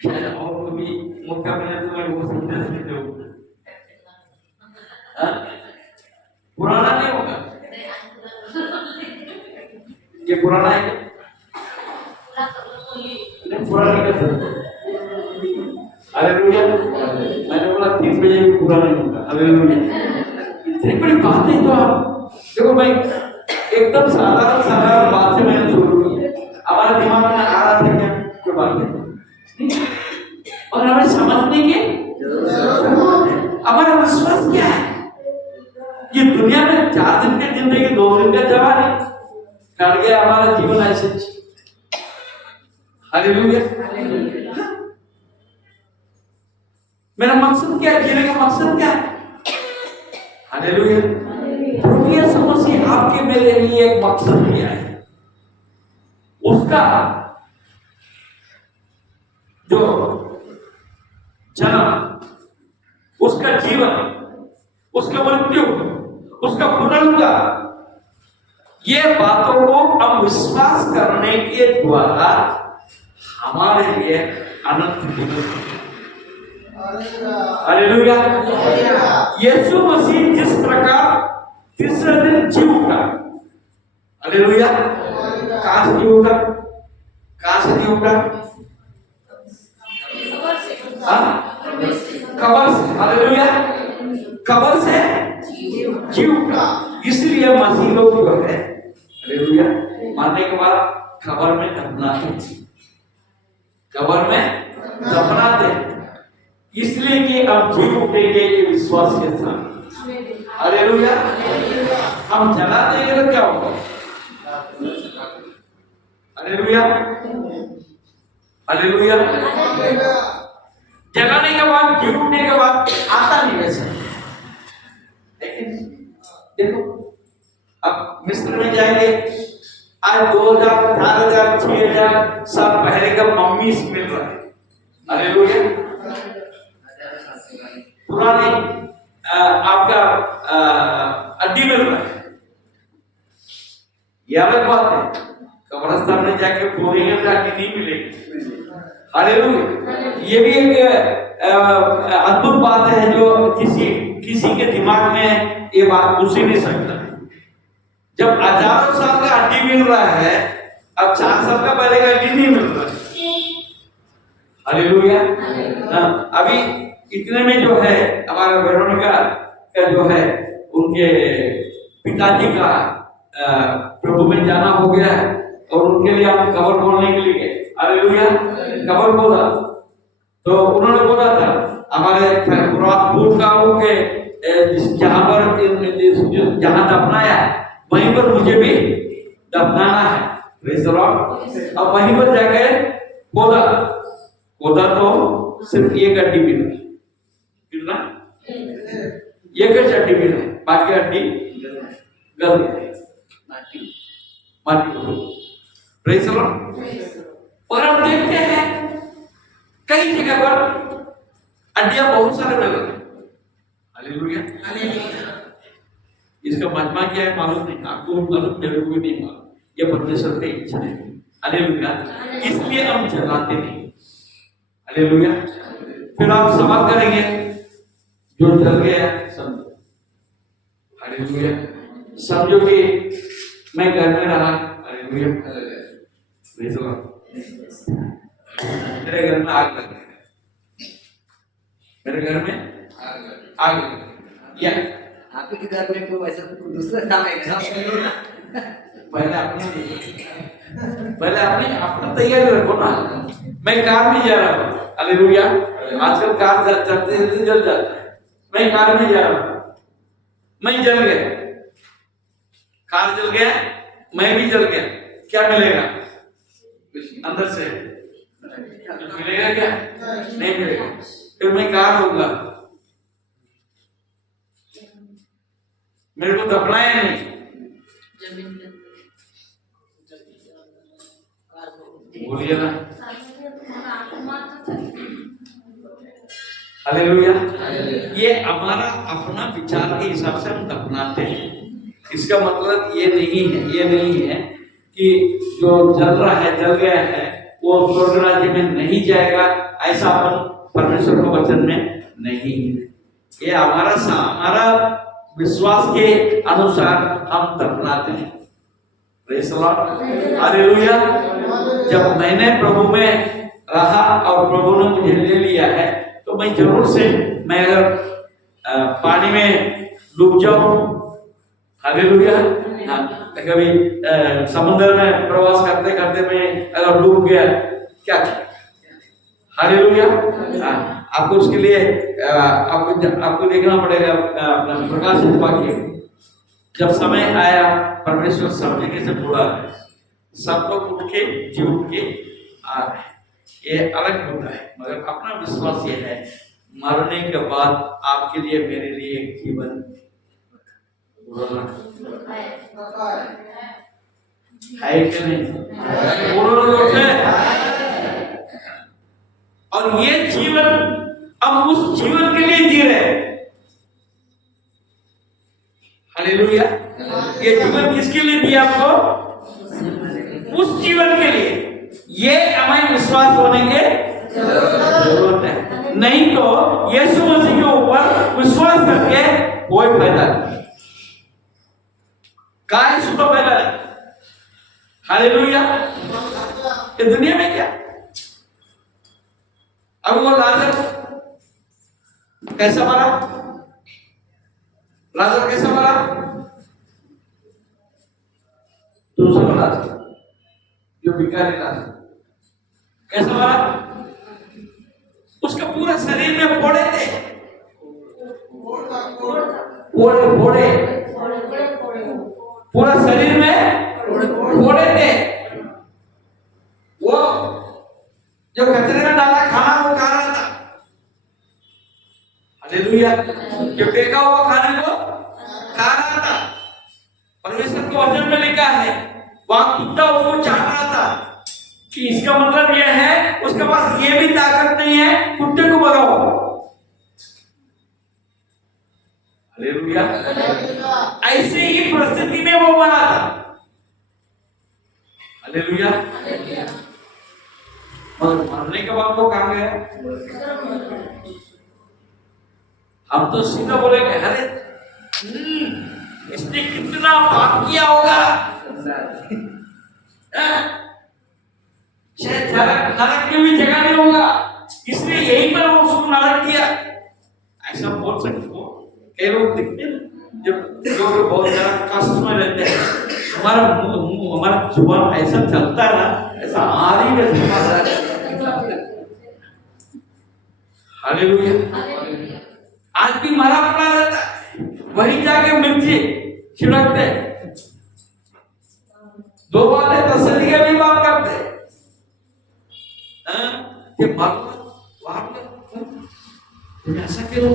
शायद और कभी मौका मिले तो मैं वो संदेश भी दूंगा। हाँ? पुराना नहीं होगा, ये पुराना है क्या? नहीं, पुराना नहीं कर सकते। हालेलुया। मैंने बोला 3 बजे भी पूरा नहीं होगा। हालेलुया। इतनी बड़ी बात है तो आप देखो भाई, एकदम साधारण बात से मैंने शुरू की। हमारे दिमाग में आ रहा था क्या कोई बात नहीं, और हमें समझने की जरूरत है। हमारा विश्वास क्या है? ये दुनिया में 4 दिन की जिंदगी, 2 दिन का जवानी काट गया हमारा जीवन ऐसे। हालेलुया। मेरा मकसद क्या है? जीने का मकसद क्या है? हालेलुया। प्रभु यीशु मसीह आपके मेरे लिए एक मकसद दिया है। उसका जो जन्म, उसका जीवन, उसका मृत्यु, उसका पुनरुत्थान, ये बातों को हम विश्वास करने के द्वारा हमारे लिए अनंत जीवन। हालेलुया। यीशु मसीह जिस प्रकार तीसरे दिन जी उठा, हालेलुया, कहां से जी उठा? कहां से जी उठा? कब्र से। हालेलुया। कब्र से जी उठा। इसलिए मसीह लोग जो है, हालेलुया, मरने के बाद कब्र में दफनाते, कब्र में दफनाते, इसलिए कि अब जी उठेंगे ये विश्वास के साथ। हालेलुया। हम जला देंगे तो क्या होगा? हालेलुया। हालेलुया। जलाने के बाद, जी उठने के बाद आता नहीं वैसे। लेकिन देखो, अब मिस्र में जाएंगे, आज 2000, 4000, 6000 साल पहले का मम्मी मिल रहा है। हालेलुया। पुराने आपका अड्डी मिल रहा है। यह अलग बात है, कब्रिस्तान में जाके खोदेंगे तो अड्डी नहीं मिलेगी। हालेलुया। ये भी एक अद्भुत बात है जो किसी के दिमाग में ये बात घुस ही नहीं सकता। जब हजारों साल का अड्डी मिल रहा है, अब 4 साल का पहले का अड्डी नहीं मिल रहा है। हालेलुया। अभी इतने में जो है हमारा वेरोनिका का जो है उनके पिताजी का प्रभु में जाना हो गया है, और उनके लिए हम कब्र खोलने के लिए गए। हालेलुया। कब्र खोला तो उन्होंने बोला था हमारे पूर्वकारों के जहां पर जहां दफनाया वहीं पर मुझे भी दफनाना है। Praise the Lord. अब वहीं पर जाके खोदा तो सिर्फ एक हड्डी मिला, एक हड्डी मिला, बाकी हड्डी गल गई, माटी हो। Praise the Lord. और हम देखते हैं कई जगह पर हड्डियां बहुत सारे मिल रहे हैं। हालेलुया। इसका मजमा क्या है मालूम नहीं, आपको मालूम, मेरे को भी नहीं मालूम, ये परमेश्वर की इच्छा है। हालेलुया। इसलिए हम जलाते नहीं। हालेलुया। फिर आप सवाल करेंगे जो जल गया समझो। हालेलुया। समझो कि मैं घर में रहा। हालेलुया। मेरे घर में आग लग गई, मेरे घर में आग लग गई, या आपके घर में कोई ऐसा दूसरा काम है क्या? पहले अपनी तैयारी रखो ना। मैं कार में जा रहा हूँ। हालेलुया। आजकल कार चलते चलते जल जाता है। मैं कार में जा रहा हूँ, मैं जल गया, कार जल गया, मैं भी जल गया, क्या मिलेगा अंदर से? मिलेगा क्या? नहीं मिलेगा। फिर मैं कहाँ रहूंगा? मेरे को दफनाया नहीं, बोलिए ना, हालेलुया। ये हमारा अपना विचार के हिसाब से हम दफनाते हैं। इसका मतलब ये नहीं है कि जो जल रहा है, जल गया है, वो स्वर्ग राज्य में नहीं जाएगा, ऐसा अपन परमेश्वर के वचन में नहीं है। ये हमारा विश्वास के अनुसार हम दफनाते हैं। Praise the Lord, hallelujah. जब मैंने प्रभु में रहा और प्रभु ने मुझे ले लिया है, तो मैं जरूर से, मैं अगर पानी में डूब जाऊं, हालेलुया, कभी समुद्र में प्रवास करते करते मैं अगर डूब गया, क्या हालेलुया। आपको उसके लिए आपको देखना पड़ेगा अपना प्रकाशित वाक्य। जब समय आया, परमेश्वर सब जगह से बुला है, सब लोग उठ के जी उठ के आ रहे हैं, ये अलग होता है। मगर अपना विश्वास ये है, मरने के बाद आपके लिए, मेरे लिए एक जीवन है कि नहीं? और ये जीवन, अब उस जीवन के लिए जी रहे। हालेलुया। ये जीवन किसके लिए दिया आपको? उस जीवन के लिए। ये हमें विश्वास होने के जरूरत है, नहीं तो यीशु मसीह के ऊपर विश्वास करके कोई फायदा नहीं, काय सुबह फायदा नहीं। हालेलुया। ये दुनिया में क्या, अब वो लाजर कैसा मरा? लाजर कैसा मरा? दूसरा लाजर, जो भिखारी लाजर कैसा मरा? उसका पूरा शरीर में फोड़े थे, फोड़े पूरा शरीर में फोड़े थे। वो जो कचरे में डाला खाना वो खा रहा था, हालेलुया। जो फेंका हुआ खाने को खा रहा था। परमेश्वर के वचन में लिखा है, वहां कुत्ता उसको चाट रहा था, कि इसका मतलब यह है उसके पास ये भी ताकत नहीं है, कुत्ते को भगाओ। हालेलुया। ऐसे ही परिस्थिति में वो मरा था। हालेलुया। मगर मरने के बाद वो कहां गया? हम तो सीधा बोलेंगे, अरे इसने कितना पाप किया होगा, शायद नरक में भी जगह नहीं होगा, इसलिए यहीं पर वो उसको नरक किया, ऐसा बोल सकते हो। कई लोग दिखते हैं जो बहुत ज्यादा कष्ट में रहते हैं, हमारा जुबान ऐसा चलता है ना, ऐसा आ रही है। हालेलुया। आज भी मरा पड़ा रहता है, वहीं जाके मिर्ची छिड़कते, दो बातें तसल्ली के भी बात करते, ऐसा क्यों,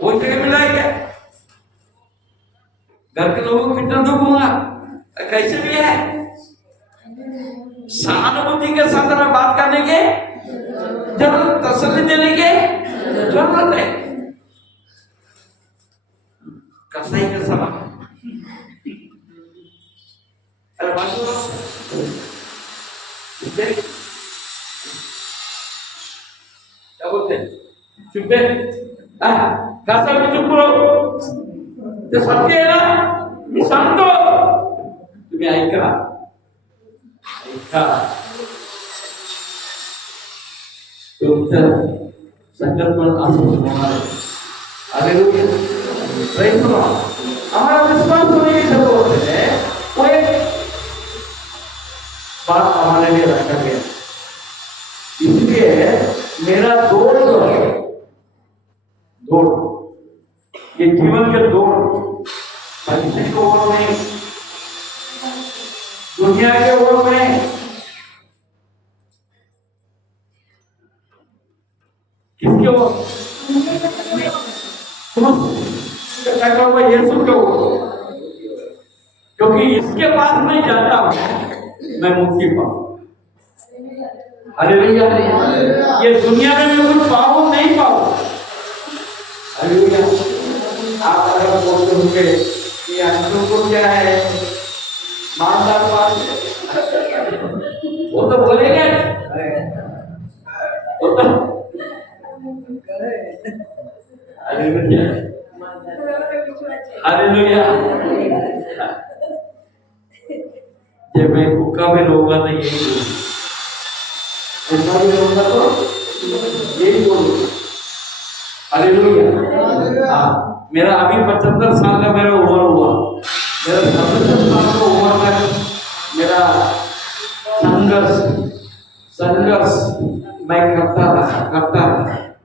वो जगह मिला है क्या? घर के लोगों को कितना दुख हुआ, कैसे भी है? सहानुभूति के साथ में बात करने के जरूरत, तसल्ली देने के जरूरत है। कसाई का सवाल, अरे बात क्या बोलते हैं? चुप है, कसा भी चुप रहो, ते सत्य है ना, मी सांगतो तुम्ही ऐका, तुमचं संकल्पन असं होणार आहे। Hallelujah, praise the Lord. हमारा विश्वास होने की जरूरत है। वो एक बात हमारे लिए रखा गया, इसलिए मेरा दौड़ ये जीवन के दौड़, भविष्य को ओर में, दुनिया के ओर में, किसके ओर? यीशु के ओर, क्योंकि इसके पास मैं जाता हूं, मैं मुक्ति पाऊं। हालेलुया। ये दुनिया में मैं कुछ पाऊं नहीं पाऊं, हालेलुया। आप अगर बोलते होंगे कि अंशों को क्या है मानदार बात है, वो तो बोलेंगे, वो तो हालेलुया हालेलुया। जब मैं भूखा भी रहूंगा तो यही बोलूंगा, भूखा भी रहूंगा तो यही बोलूंगा, हालेलुया। हाँ, मेरा अभी 75 साल का मेरा उम्र हुआ, मेरा 75 साल का उम्र तक मेरा संघर्ष मैं करता था।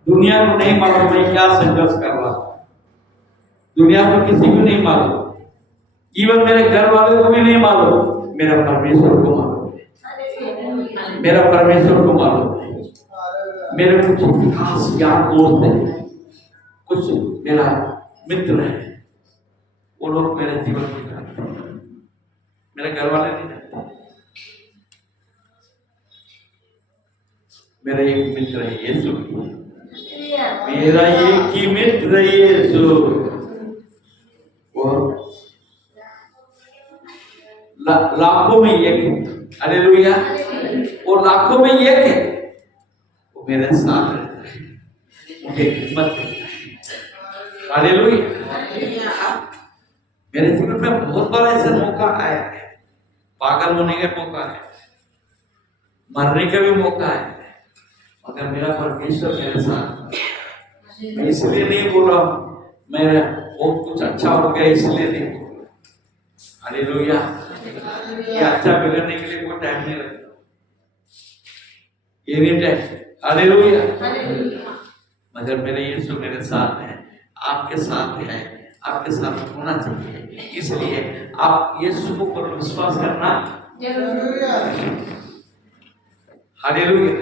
दुनिया को नहीं मालूम मैं क्या संघर्ष कर रहा था, दुनिया को किसी को नहीं मालूम, इवन मेरे घर वालों को भी नहीं मालूम, मेरा परमेश्वर को मालूम है, मेरा परमेश्वर को मालूम है। मेरे कुछ खास यार दोस्त हैं, कुछ मेरा मित्र है, वो लोग मेरे जीवन में जानते हैं, मेरे घर वाले नहीं जानते। मेरा एक मित्र है यीशु, मेरा एक ही मित्र यीशु, और लाखों में एक है, हालेलुया। और लाखों में एक है, वो मेरे साथ रहता है, मुझे हिम्मत देता है, हालेलुया। मेरे जीवन में बहुत बार ऐसा मौका आया है, पागल होने का मौका है, मरने का भी मौका है, मगर मेरा परमेश्वर मेरे साथ। मैं इसलिए नहीं बोला मेरा बहुत कुछ अच्छा हो गया, इसलिए नहीं बोला, हालेलुया। ये अच्छा बिगड़ने के लिए कोई टाइम नहीं लगता, एनी टाइम, हालेलुया। मगर मेरे यीशु मेरे साथ है, आपके साथ है, आपके साथ होना चाहिए, इसलिए आप यीशु को पर विश्वास करना जरूरी है, हालेलुया।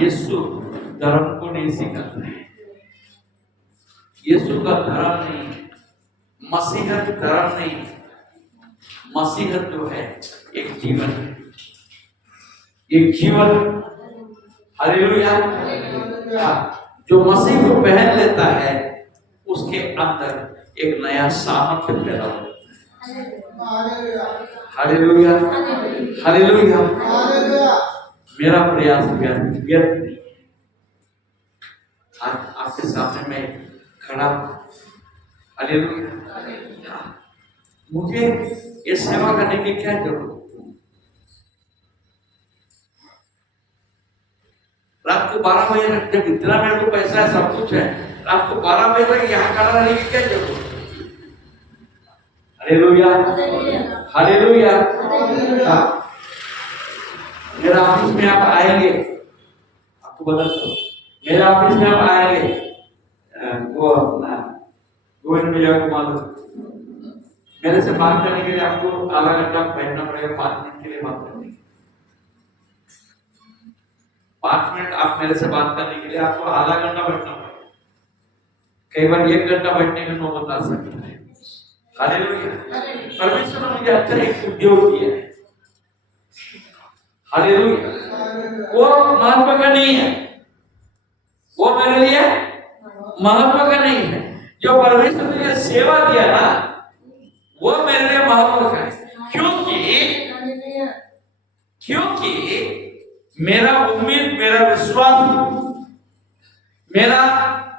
यीशु धर्म को नहीं सिखाता है, यीशु का धर्म नहीं है, मसीहत धर्म नहीं है, मसीहत जो है एक जीवन है, एक जीवन, हालेलुया। जो मसीह को पहन लेता है उसके अंदर एक नया सामर्थ्य पैदा होता है, हालेलुया हालेलुया। मेरा प्रयास व्यर्थ नहीं, आज आपके सामने मैं खड़ा हूं, हालेलुया। मुझे ये सेवा करने की क्या जरूरत? रात को 12 बजे तक, जब इतना मेरे को पैसा है, सब कुछ है, रात को 12 बजे तक यहाँ खड़ा रहने की क्या जरूरत? Hallelujah hallelujah. मेरा ऑफिस में आप आएंगे, आपको बता दो, मेरे ऑफिस में आप आएंगे, वो अपना गोविंद भैया को मालूम, मेरे से बात करने के लिए आपको आधा घंटा बैठना पड़ेगा, 5 मिनट के लिए बात करने के लिए, 5 मिनट आप मेरे से बात करने के लिए आपको आधा घंटा बैठना पड़ेगा, कई बार 1 घंटा बैठने का नौबत बता सकता है, हालेलुया। परमेश्वर ने मुझे अच्छा एक उद्योग दिया है, हालेलुया। वो महत्व का नहीं है, वो मेरे लिए महत्व का नहीं है, जो परमेश्वर ने मुझे सेवा दिया ना वो मेरे लिए महत्व का है, क्योंकि मेरा उम्मीद, मेरा विश्वास, मेरा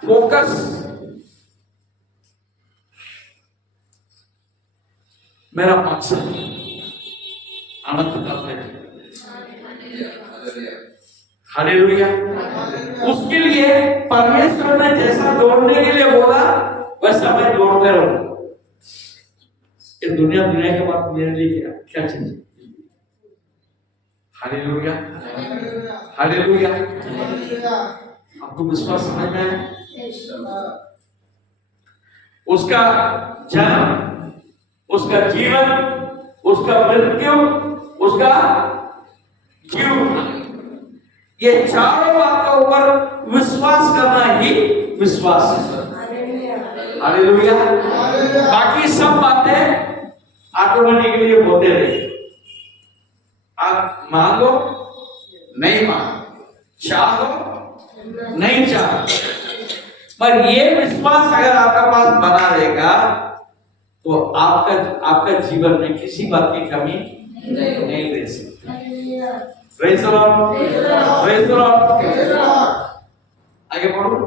फोकस मेरा मकसद अनंत तक है, हालेलुया। उसके लिए परमेश्वर ने जैसा दौड़ने के लिए बोला वैसा मैं दौड़ते रहूं। ये दुनिया के बाद मेरे लिए क्या चीज है? Hallelujah hallelujah. आपको विश्वास समझ में आया? उसका जन्म, उसका जीवन, उसका मृत्यु, उसका जीवन, ये चारों बात का ऊपर विश्वास करना ही विश्वास है, हालेलुया। बाकी सब बातें ऑटोमेटिकली होते रहे, आप मांगो नहीं मानो, चाहो नहीं चाहो, पर ये विश्वास अगर आपका पास बना रहेगा तो आपका जीवन में किसी बात की कमी नहीं रह सकती। Praise the Lord, praise the Lord. आगे बढ़ो।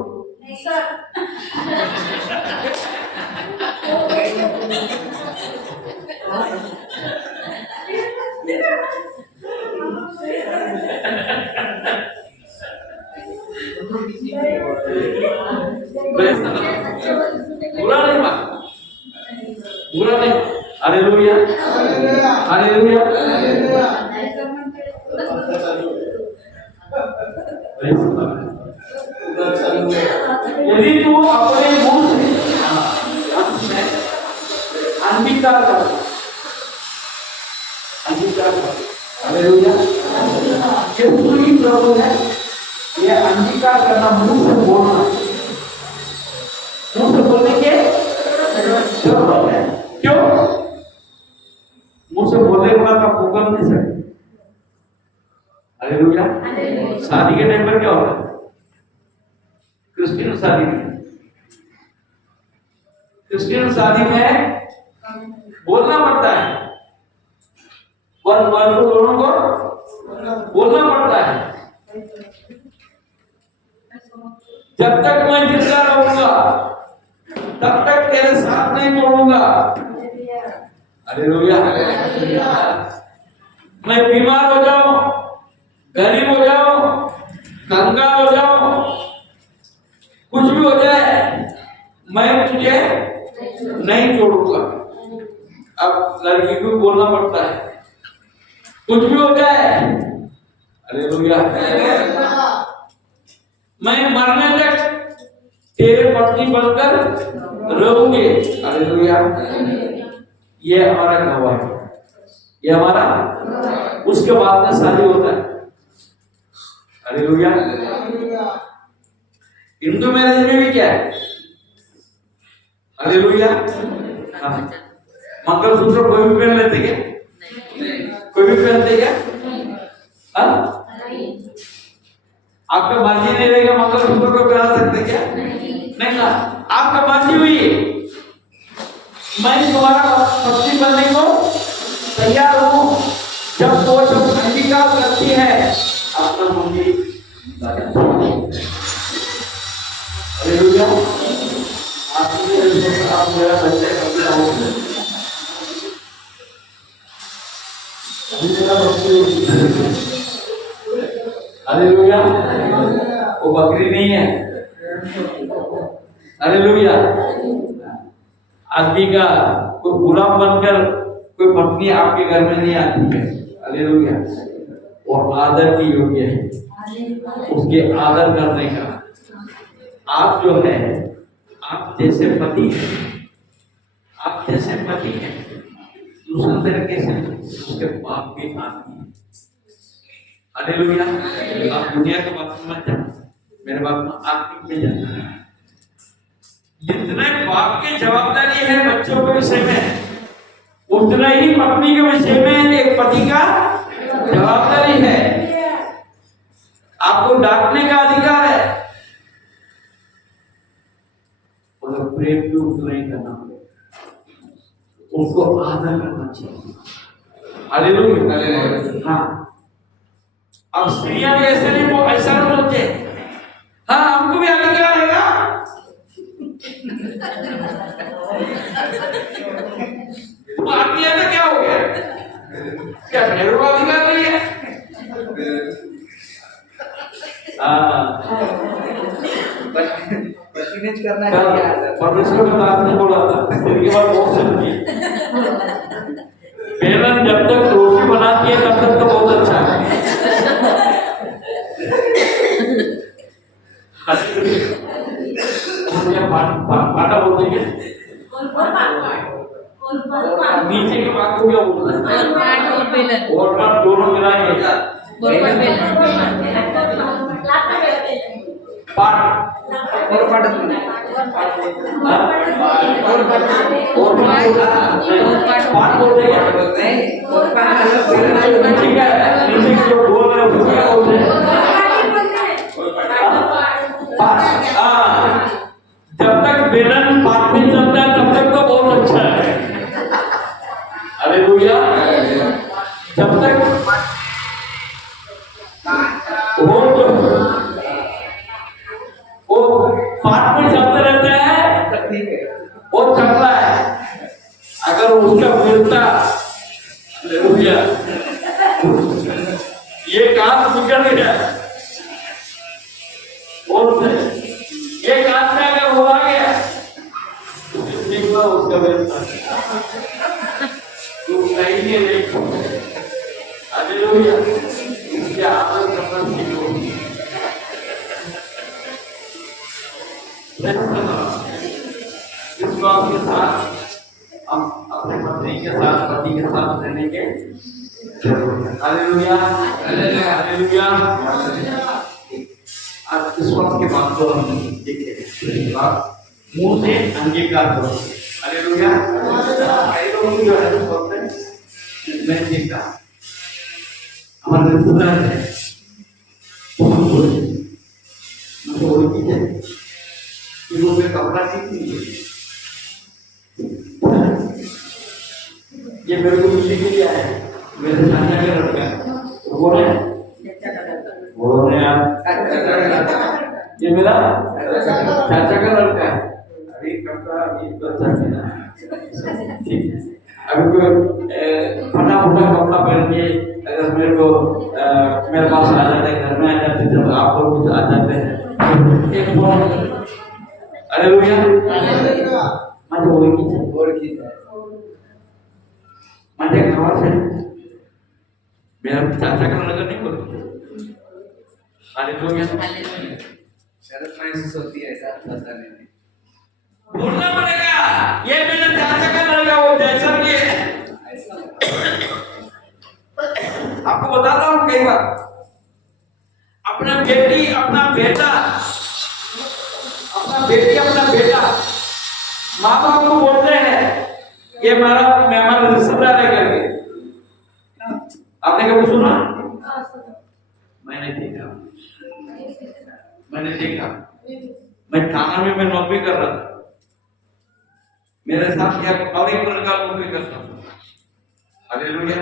बुरा नहीं मानो, बुरा नहीं। Hallelujah, hallelujah. यदि तू अपने मुंह से अंगीकार कर, अंगीकार कर, हालेलुया, कि तू ही प्रभु है, ये अंगीकार करना, मुंह से बोलना, मुंह से बोलने के जरूरत है। क्यों? मुंह से बोलने के बाद आप पुकार नहीं सकते। हालेलुया। शादी के टाइम पर क्या होता है? क्रिश्चियन शादी में, क्रिश्चियन शादी में बोलना पड़ता है, वन वन को दोनों को बोलना पड़ता है। जब तक मैं जिंदा रहूंगा तब तक तेरे साथ नहीं छोड़ूंगा। हालेलुया। मैं बीमार हो जाऊं, गरीब हो जाऊं, कंगाल हो जाऊं, कुछ भी हो जाए, मैं तुझे नहीं छोड़ूंगा। अब लड़की को बोलना पड़ता है, कुछ भी हो जाए, हालेलुया, मैं मरने तक तेरे पत्नी बनकर रहूंगी। हालेलुया। ये हमारा गवाह है, ये हमारा, उसके बाद में शादी होता है। हालेलुया। हिंदू मैरिज में भी क्या है? हालेलुया। मंगलसूत्र कोई भी पहन लेते क्या? कोई भी पहनते क्या? आपका मर्जी नहीं रहेगा मंगलसूत्र को पहना सकते क्या? नहीं ना। आपका मर्जी हुई, मैं तुम्हारा पत्नी बनने को तैयार हूं। जब वो जब अंगीकार करती है अपना मुंडी, हालेलुया। आप मेरा बच्चे कभी हो, हालेलुया, वो बकरी नहीं है। हालेलुया। आदमी का कोई गुलाम बनकर कोई पत्नी आपके घर में नहीं आती है। हालेलुया। और आदर की योग्य है, उसके आदर करने का। आप जो है, आप जैसे पति हैं, आप जैसे पति हैं, दूसरे तरीके से उसके बाप भी आदमी है। हालेलुया। आप दुनिया के बात मत जाओ, मेरे बाप में आत्मिक में जाना। जितने बाप की जवाबदारी है बच्चों के विषय में, उतना ही पत्नी के विषय में एक पति का जवाबदारी है। आपको डांटने का अधिकार है, और प्रेम भी उतना ही करना पड़ेगा, उसको आदर करना चाहिए। हालेलुया। हाँ, अब स्त्रियां भी ऐसे नहीं, वो ऐसा नहीं सोचे, हाँ हमको भी अधिकार है ना। तुम आदमी है ना, क्या हो गया? क्या मेरे को अधिकार नहीं है? करना चाहिए। परमेश्वर का आपने बोला था, इसके बाद बहुत सुनिए, बेलन जब तक रोटी बनाती है तब तक तो बहुत अच्छा है। पाटा बोलते हैं, नीचे के भाग को क्या बोलते हैं? और पाट दोनों मिलाएंगे, पाट और पाट पाट बोलते हैं, नीचे का जो गोल है उसको क्या बोलते हैं? वो पाठ में चलते रहते हैं, तो ठीक है। वो चल रहा है। अगर उसका मिलता हालेलुया, ये काम बिगड़ गया, और ये काम में अगर हो आ गया उसका मिलता तो नहीं है। हालेलुया, इसके आदर करना सीखो। इस बात के साथ हम अपने पत्नी के साथ, पति के साथ रहने के हालेलुया, हालेलुया। आज इस वक्त के बाद तो हम देखें मुंह से अंगीकार करो। हालेलुया। कई लोग जो है इस वक्त मैं देखा हमारे रिश्तेदार है, मुझे वो पीछे कि वो कपड़ा ठीक नहीं है, ये मेरे को मिलने के लिए आया है, मेरे चाचा का लड़का वो बोल रहे आप ये मेरा चाचा का लड़का है। अभी कपड़ा अभी तो अच्छा ठीक है। अभी कोई फटा फटा कपड़ा पहन के अगर मेरे को मेरे पास आ जाते हैं, घर में आ जाते, जब आप लोग कुछ आ जाते हैं एक फोन हालेलुया माझे ओळखीचे माझ्या गावात है, मेरा चाचा का लड़का नहीं बोलते। हालेलुया। शरत महसूस होती है ऐसा बताने में, बोलना पड़ेगा ये मेरा चाचा का लड़का, वो जैसा भी है। ऐसा आपको बताता हूँ कई बार अपना बेटी अपना बेटा माँ बाप को बोलते हैं ये हमारा रिश्तेदार है करके। आपने कभी सुना? मैंने देखा मैं थाना में मैं नौकरी कर रहा था, मेरे साथ और एक लड़का नौकरी करता था। हालेलुया।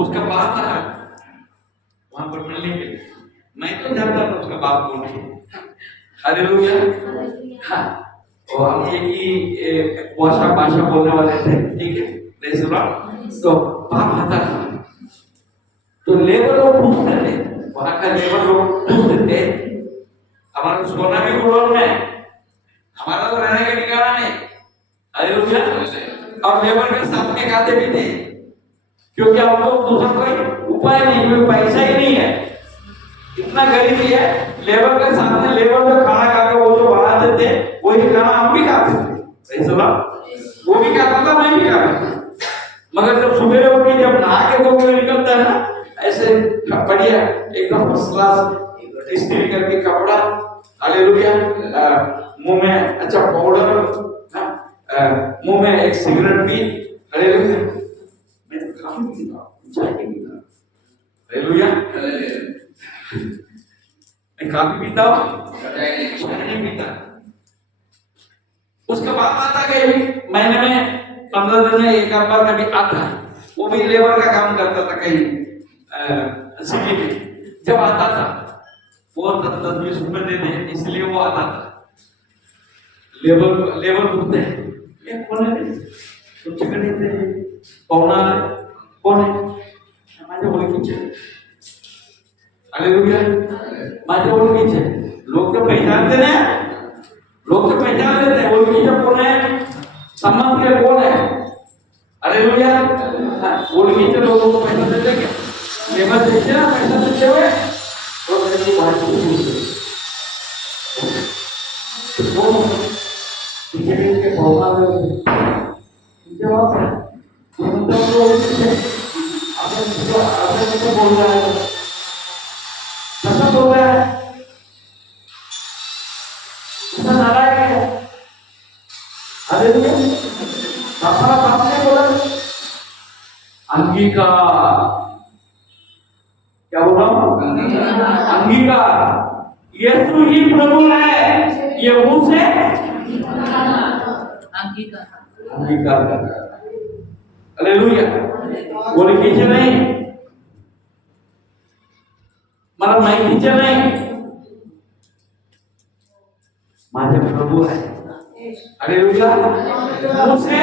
उसका बाप था वहां पर मिलने के लिए, मैं तो जानता था उसका बाप कौन है। हालेलुया। हाँ, और हम एक ही भाषा बोलने वाले थे, ठीक है, प्रेज़ द लॉर्ड। तो बाप आता था तो लेबर लोग पूछते थे, वहां का लेबर लोग पूछते थे हमारा सोना भी गुड़ोल में, हमारा तो रहने का ठिकाना नहीं। हालेलुया। और लेबर के साथ में खाते भी थे, क्योंकि हम लोग दूसरा कोई उपाय नहीं, कोई पैसा ही नहीं है, इतना गरीबी है। लेबर के साथ में लेबर जो खाना खाते वो जो बनाते थे वही खाना हम भी खाते थे। वो भी खाता था, मैं भी खाता था। मगर जब सुबह उठ के जब नहा के धो के निकलता है ना, ऐसे बढ़िया एकदम फर्स्ट क्लास इस्त्री करके कपड़ा, हालेलुया, मुंह में अच्छा पाउडर, मुंह में एक सिगरेट भी, हालेलुया। मैं तो काफी पीता, चाय नहीं पीता, हालेलुया। मैं काफी पीता हूँ, चाय नहीं पीता। उसका बाप आता कहीं महीने में 15 दिन में एक बार कभी आता, वो भी लेबर का काम करता था कहीं सिटी में। जब आता था वो 10-20 रुपए दे दे, इसलिए वो आता था। लेबर पूछते हैं ये कौन है, तुम चिकन देते कौन है, माझे ओळखीचे। हालेलुया। माझे ओळखीचे लोग तो पहचानते ना, लोग तो पहचान लेते हैं ओळखीचे कौन है, संबंध के कौन है। हालेलुया। ओळखीचे लोगों को पहचान लेते हैं। लेबर देखते ना पैसा देते हुए तो मेरी बात पूछते वो टिकट के भाव में जवाब ये मतलब तो आपने बोल रहा है, कैसा बोल रहा है, इतना नारायण है। हालेलुया। हमारा बाप ने बोला अंगीकार, क्या बोल रहा हूं, अंगीकार। यीशु ही प्रभु है, ये मुंह से अंगीकार करता है। हालेलुया। बोले पीछे नहीं, मला माहितीचे नाही, माझे प्रभू आहे. हालेलुया. उसे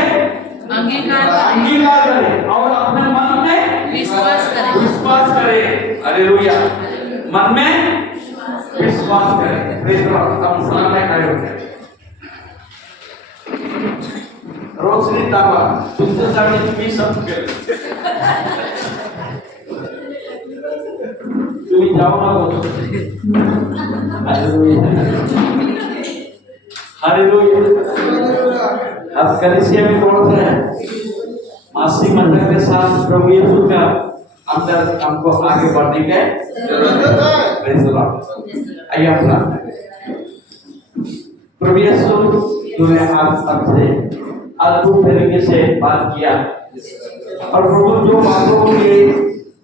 अंगीकार करे और अपने मन में विश्वास करे. हालेलुया. मन में विश्वास करे. Praise the Lord. हम सामने खड़े होते हैं. रोशनी तावा तुमच्यासाठी मी सब केलं. तुम्ही जाऊ नका. हालेलुया. हालेलुया. आज कलिसिया में कौन सा है? मासी मंडल के साथ प्रभु यीशु का अंदर हमको आगे बढ़ने के जरूरत है. Praise the Lord. आइए अपना प्रभु यीशु तूने आज हमसे अद्भुत तरीके से बात किया और प्रभु जो बातों के लिए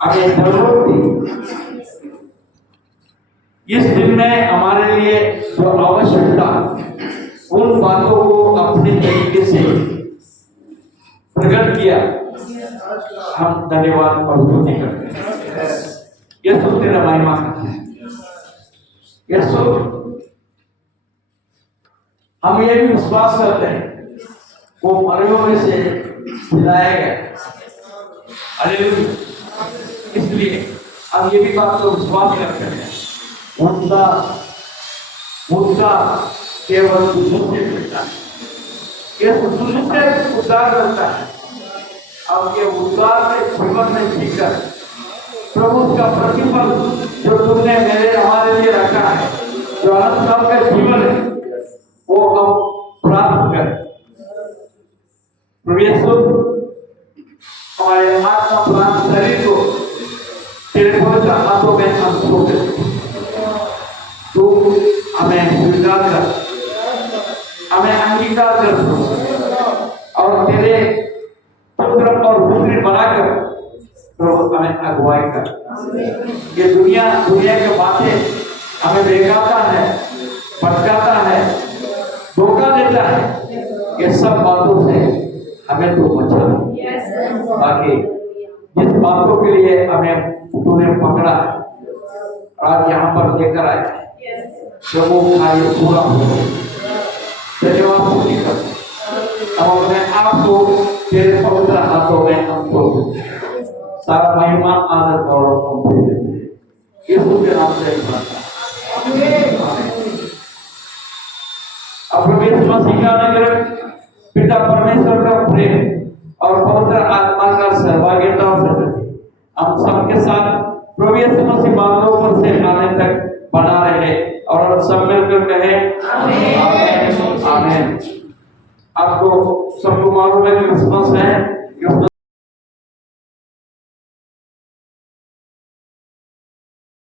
हमें जरूरत थी इस दिन में हमारे लिए जो आवश्यकता उन बातों को अपने तरीके से प्रकट किया. हम धन्यवाद और स्तुति करते हैं. यीशु तेरा महिमा करते हैं. यीशु हम ये भी विश्वास करते हैं वो मरे हुए से जिलाया गया. हालेलुया. इसलिए हम ये भी बात को विश्वास करते हैं उनका केवल यीशु से मिलता है. यीशु से उद्धार करता है. अब ये उद्धार में जीवन में जीकर प्रभु का प्रतिफल जो तुमने मेरे हमारे लिए रखा है, जो अनंत काल का जीवन है, वो अब प्राप्त कर. प्रभु यीशु हमारे आत्मा प्राण शरीर को तेरे पवित्र हाथों में हम सौंप देते हैं. तू हमें स्वीकार कर, हमें अंगीकार कर और तेरे पुत्र और पुत्री बनाकर प्रभु हमें अगुवाई कर. ये दुनिया के बातें हमें बेगाता है, भटकाता है, धोखा देता है. ये सब बातों से हमें तो बचा. बाकी जिस बातों के लिए हमें तूने पकड़ा आज यहाँ पर लेकर आए प्रभु कार्य पूरा हो. धन्यवाद कर. हम अपने आप को तेरे पवित्र हाथों में हम सौंप देते. सारा महिमा आदर गौरव हम दे देते हैं. यीशु के नाम से अब प्रभु यीशु मसीह का अनुग्रह, पिता परमेश्वर का प्रेम और पवित्र आत्मा का सहभागिता हम सबके साथ प्रभु यीशु मसीह बादलों पर से आने तक बना रहे और हम सब मिलकर कहें आमीन. आमीन. आपको सबको मालूम है कि क्रिसमस है.